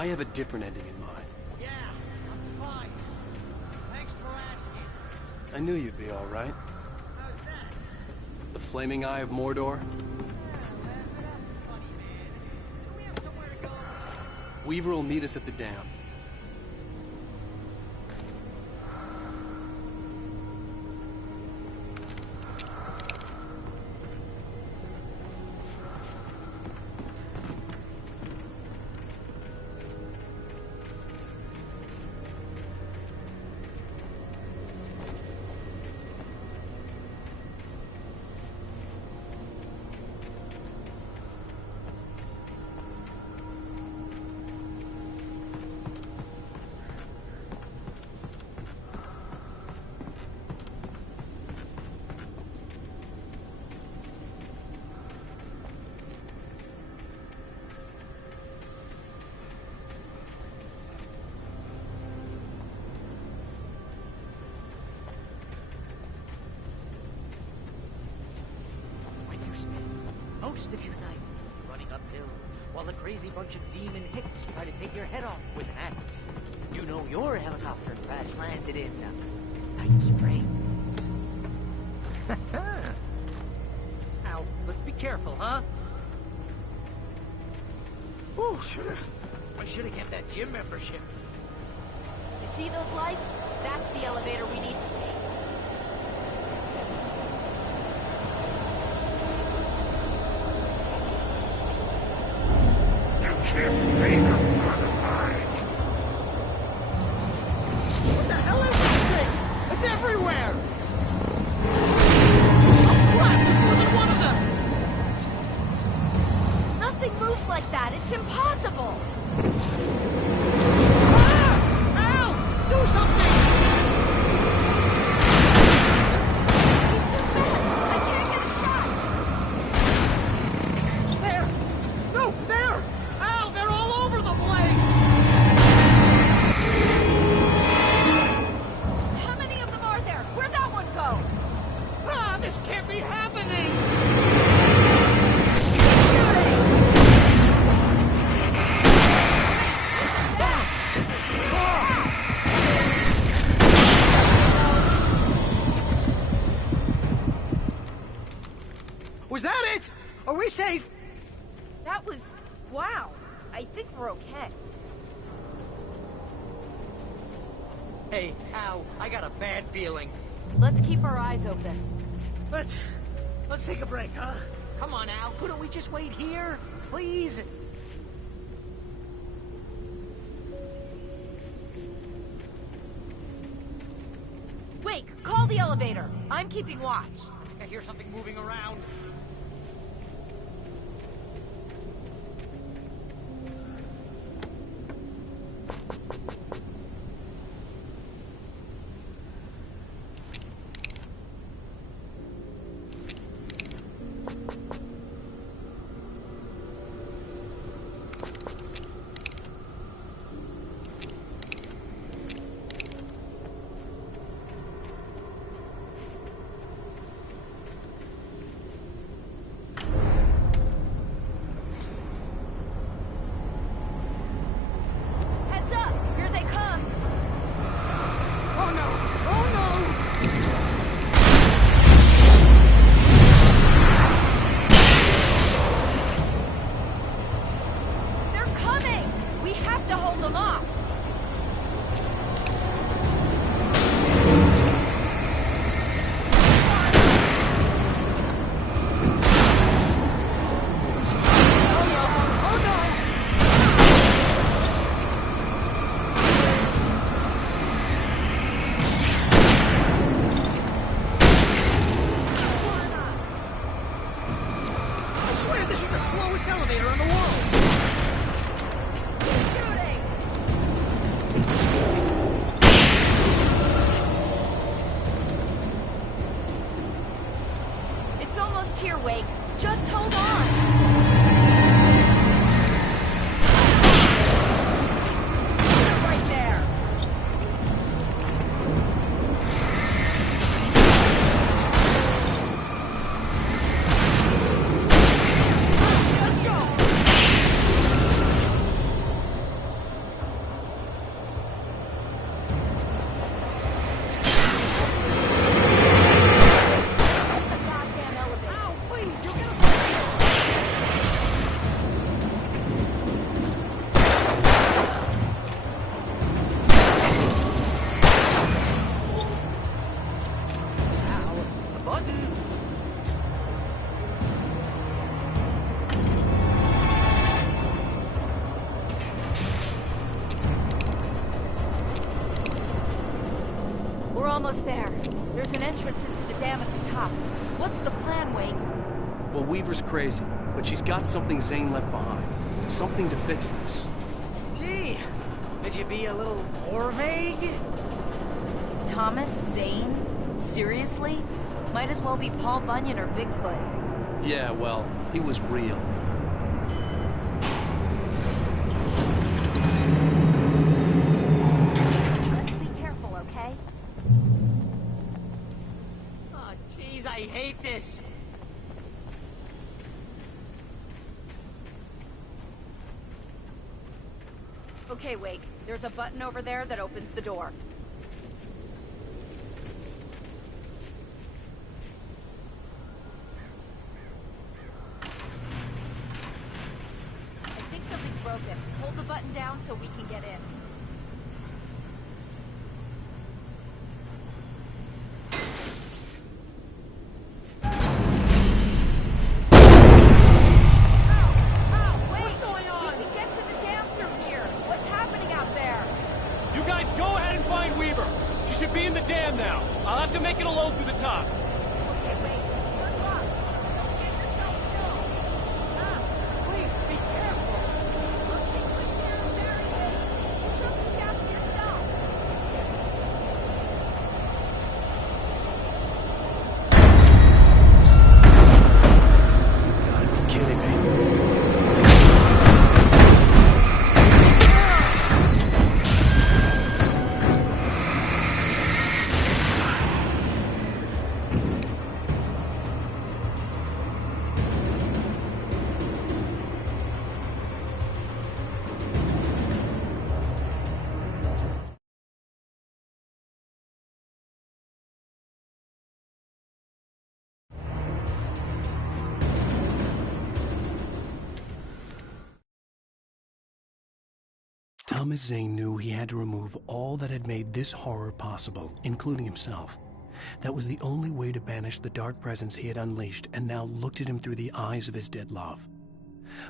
I have a different ending in mind. Yeah, I'm fine. Thanks for asking. I knew you'd be all right. How's that? The flaming eye of Mordor? Yeah, laugh it up, funny man. Do we have somewhere to go? Weaver will meet us at the dam. most of your night running uphill while a crazy bunch of demon hicks try to take your head off with an axe. You know your helicopter crash landed in Night Springs. Ow, let's be careful, huh? Ooh, I should have kept that gym membership. You see those lights? That's the elevator we need to take. What the hell is this thing? It's everywhere! Oh crap, there's more than one of them! Nothing moves like that. It's impossible. Al! Do something! He's too fast. I can't get a shot. There! No, there! Al, they're all over the place! How many of them are there? Where'd that one go? Ah, this can't be happening! Was that it? Are we safe? That was... wow. I think we're okay. Hey, Al, I got a bad feeling. Let's keep our eyes open. Let's take a break, huh? Come on, Al, couldn't we just wait here? Please? Wake, call the elevator. I'm keeping watch. I hear something moving around. Heads up! Here they come! Oh no! Oh no! They're coming! We have to hold them off! I swear this is the slowest elevator in the world! Keep shooting! It's almost here, Wake. Just hold on! Right there! Let's go! Goddamn elevator! Ow, please, you're gonna break it! Ow, the button! We're almost there. There's an entrance into the dam at the top. What's the plan, Wake? Well, Weaver's crazy, but she's got something Zane left behind. Something to fix this. Gee, could you be a little more vague? Thomas Zane? Seriously? Might as well be Paul Bunyan or Bigfoot. Yeah, well, he was real. Let's be careful, okay? Oh, jeez, I hate this. Okay, Wake. There's a button over there that opens the door. I think something's broken. Hold the button down so we can get in. Should be in the dam now. I'll have to make it a load through the top. Thomas Zane knew he had to remove all that had made this horror possible, including himself. That was the only way to banish the dark presence he had unleashed and now looked at him through the eyes of his dead love.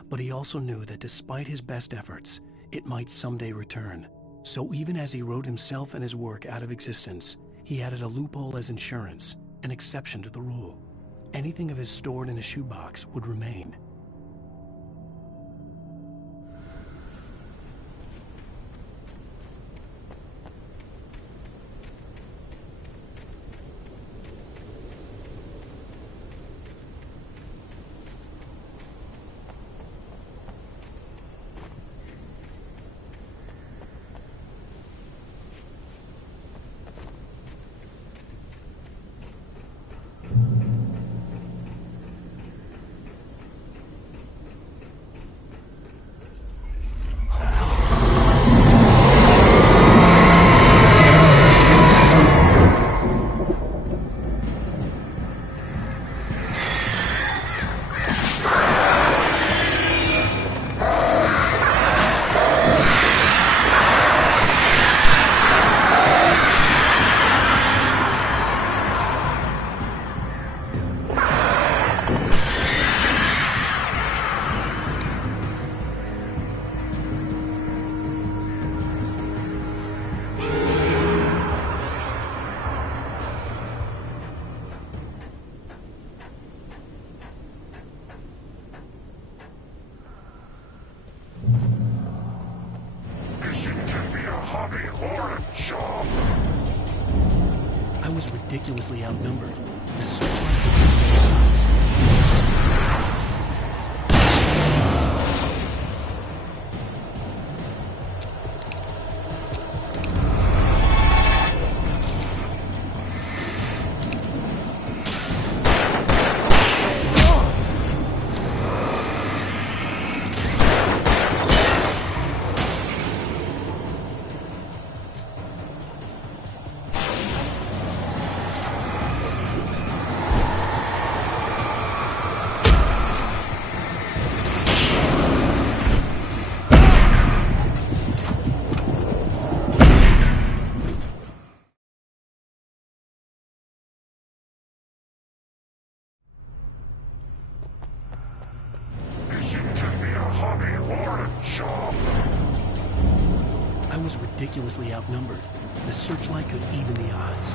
But he also knew that despite his best efforts, it might someday return. So even as he wrote himself and his work out of existence, he added a loophole as insurance, an exception to the rule. Anything of his stored in a shoebox would remain. I was ridiculously outnumbered. The searchlight could be I was ridiculously outnumbered. The searchlight could even the odds.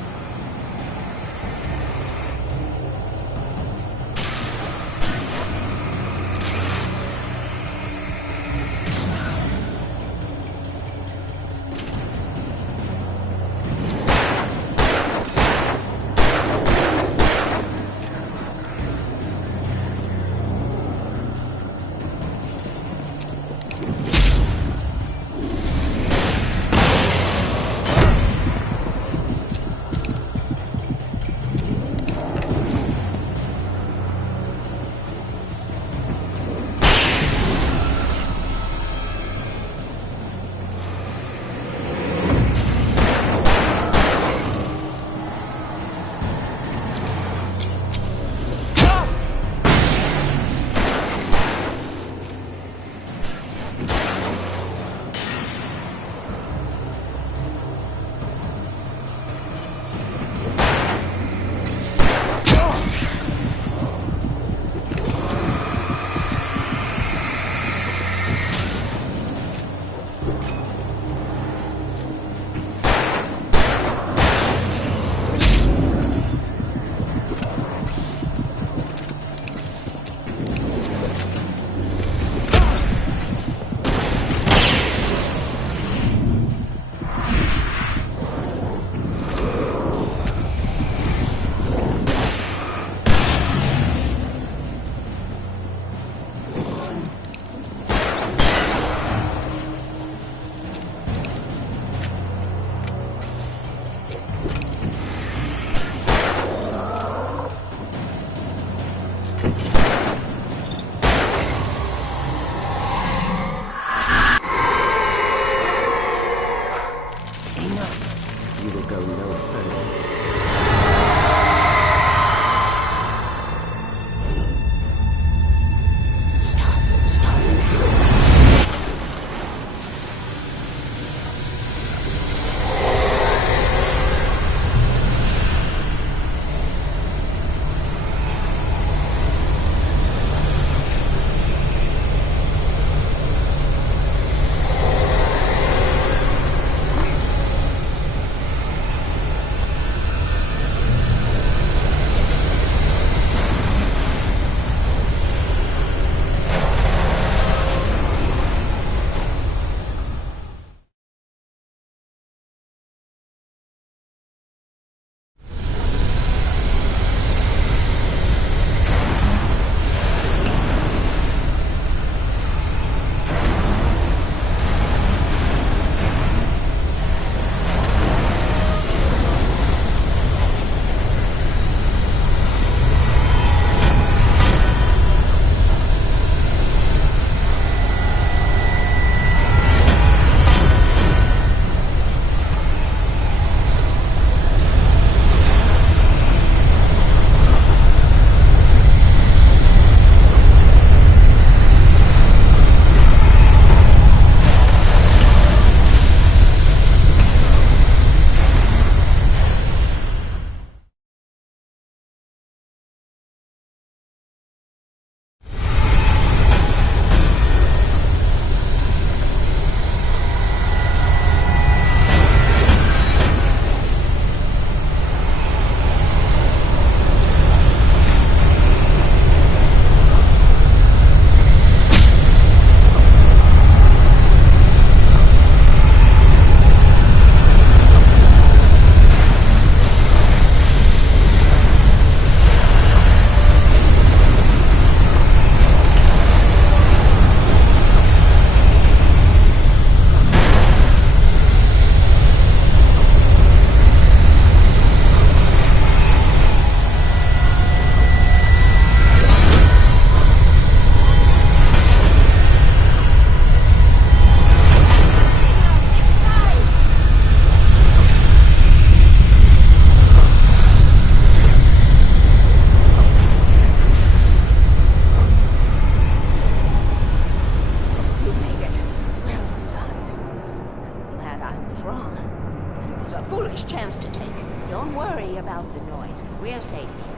boys. We're safe here.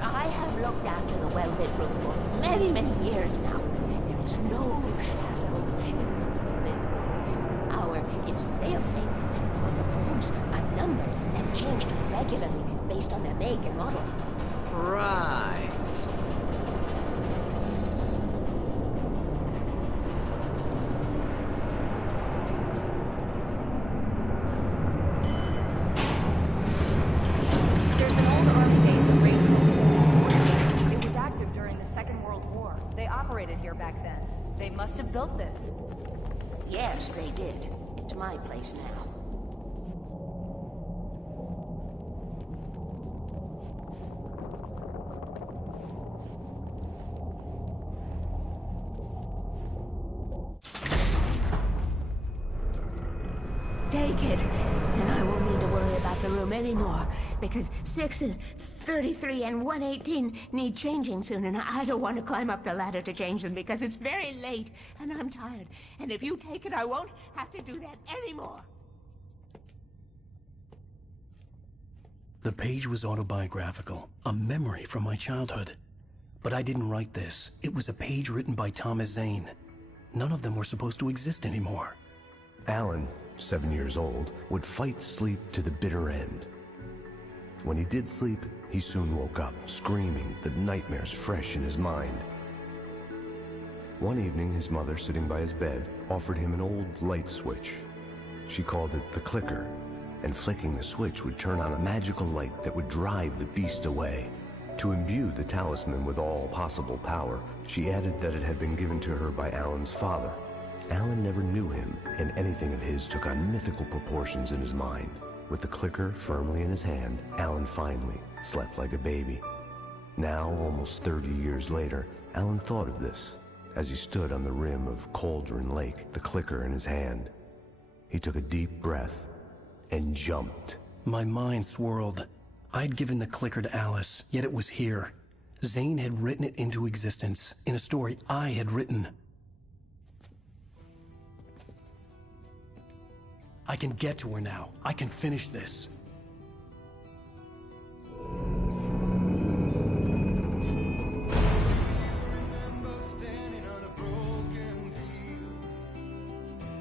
I have looked after the well-lit room for many, many years now. There is no shadow in the well-lit room. The hour is fail-safe, and all the bulbs are numbered and changed regularly based on their make and model. Right. There's an old army base in Rainbow. It was active during the Second World War. They operated here back then. They must have built this. Yes, they did. It's my place now. Take it, and I won't need to worry about the room anymore, because 6 and 33 and 118 need changing soon, and I don't want to climb up the ladder to change them because it's very late, and I'm tired. And if you take it, I won't have to do that anymore. The page was autobiographical, a memory from my childhood. But I didn't write this. It was a page written by Thomas Zane. None of them were supposed to exist anymore. Alan, 7 years old, would fight sleep to the bitter end. When he did sleep, he soon woke up, screaming, the nightmares fresh in his mind. One evening, his mother, sitting by his bed, offered him an old light switch. She called it the clicker, and flicking the switch would turn on a magical light that would drive the beast away. To imbue the talisman with all possible power, she added that it had been given to her by Alan's father. Alan never knew him, and anything of his took on mythical proportions in his mind. With the clicker firmly in his hand, Alan finally slept like a baby. Now, almost 30 years later, Alan thought of this as he stood on the rim of Cauldron Lake, the clicker in his hand. He took a deep breath and jumped. My mind swirled. I'd given the clicker to Alice, yet it was here. Zane had written it into existence, in a story I had written. I can get to her now. I can finish this.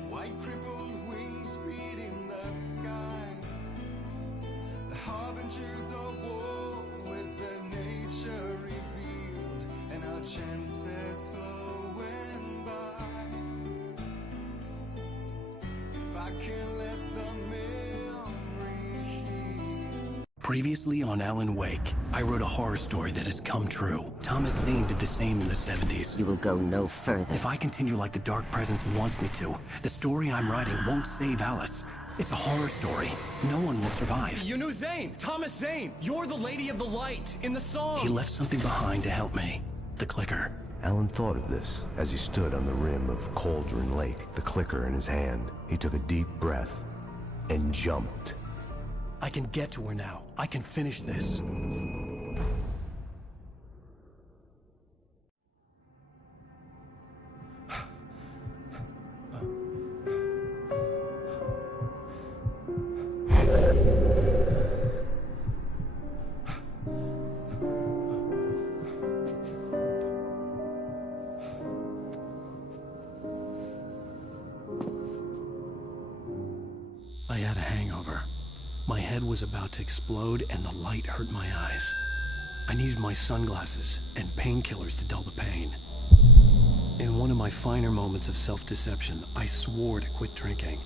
White crippled wings beating the sky. The harbingers of war with their nature revealed, and our chances flowing by. If I can let the memory heal. Previously on Alan Wake, I wrote a horror story that has come true. Thomas Zane did the same in the 70s. You will go no further. If I continue like the Dark Presence wants me to, the story I'm writing won't save Alice. It's a horror story. No one will survive. You knew Zane! Thomas Zane! You're the Lady of the Light in the song! He left something behind to help me. The clicker. Alan thought of this as he stood on the rim of Cauldron Lake, the clicker in his hand. He took a deep breath and jumped. I can get to her now. I can finish this. I had a hangover. My head was about to explode and the light hurt my eyes. I needed my sunglasses and painkillers to dull the pain. In one of my finer moments of self-deception, I swore to quit drinking.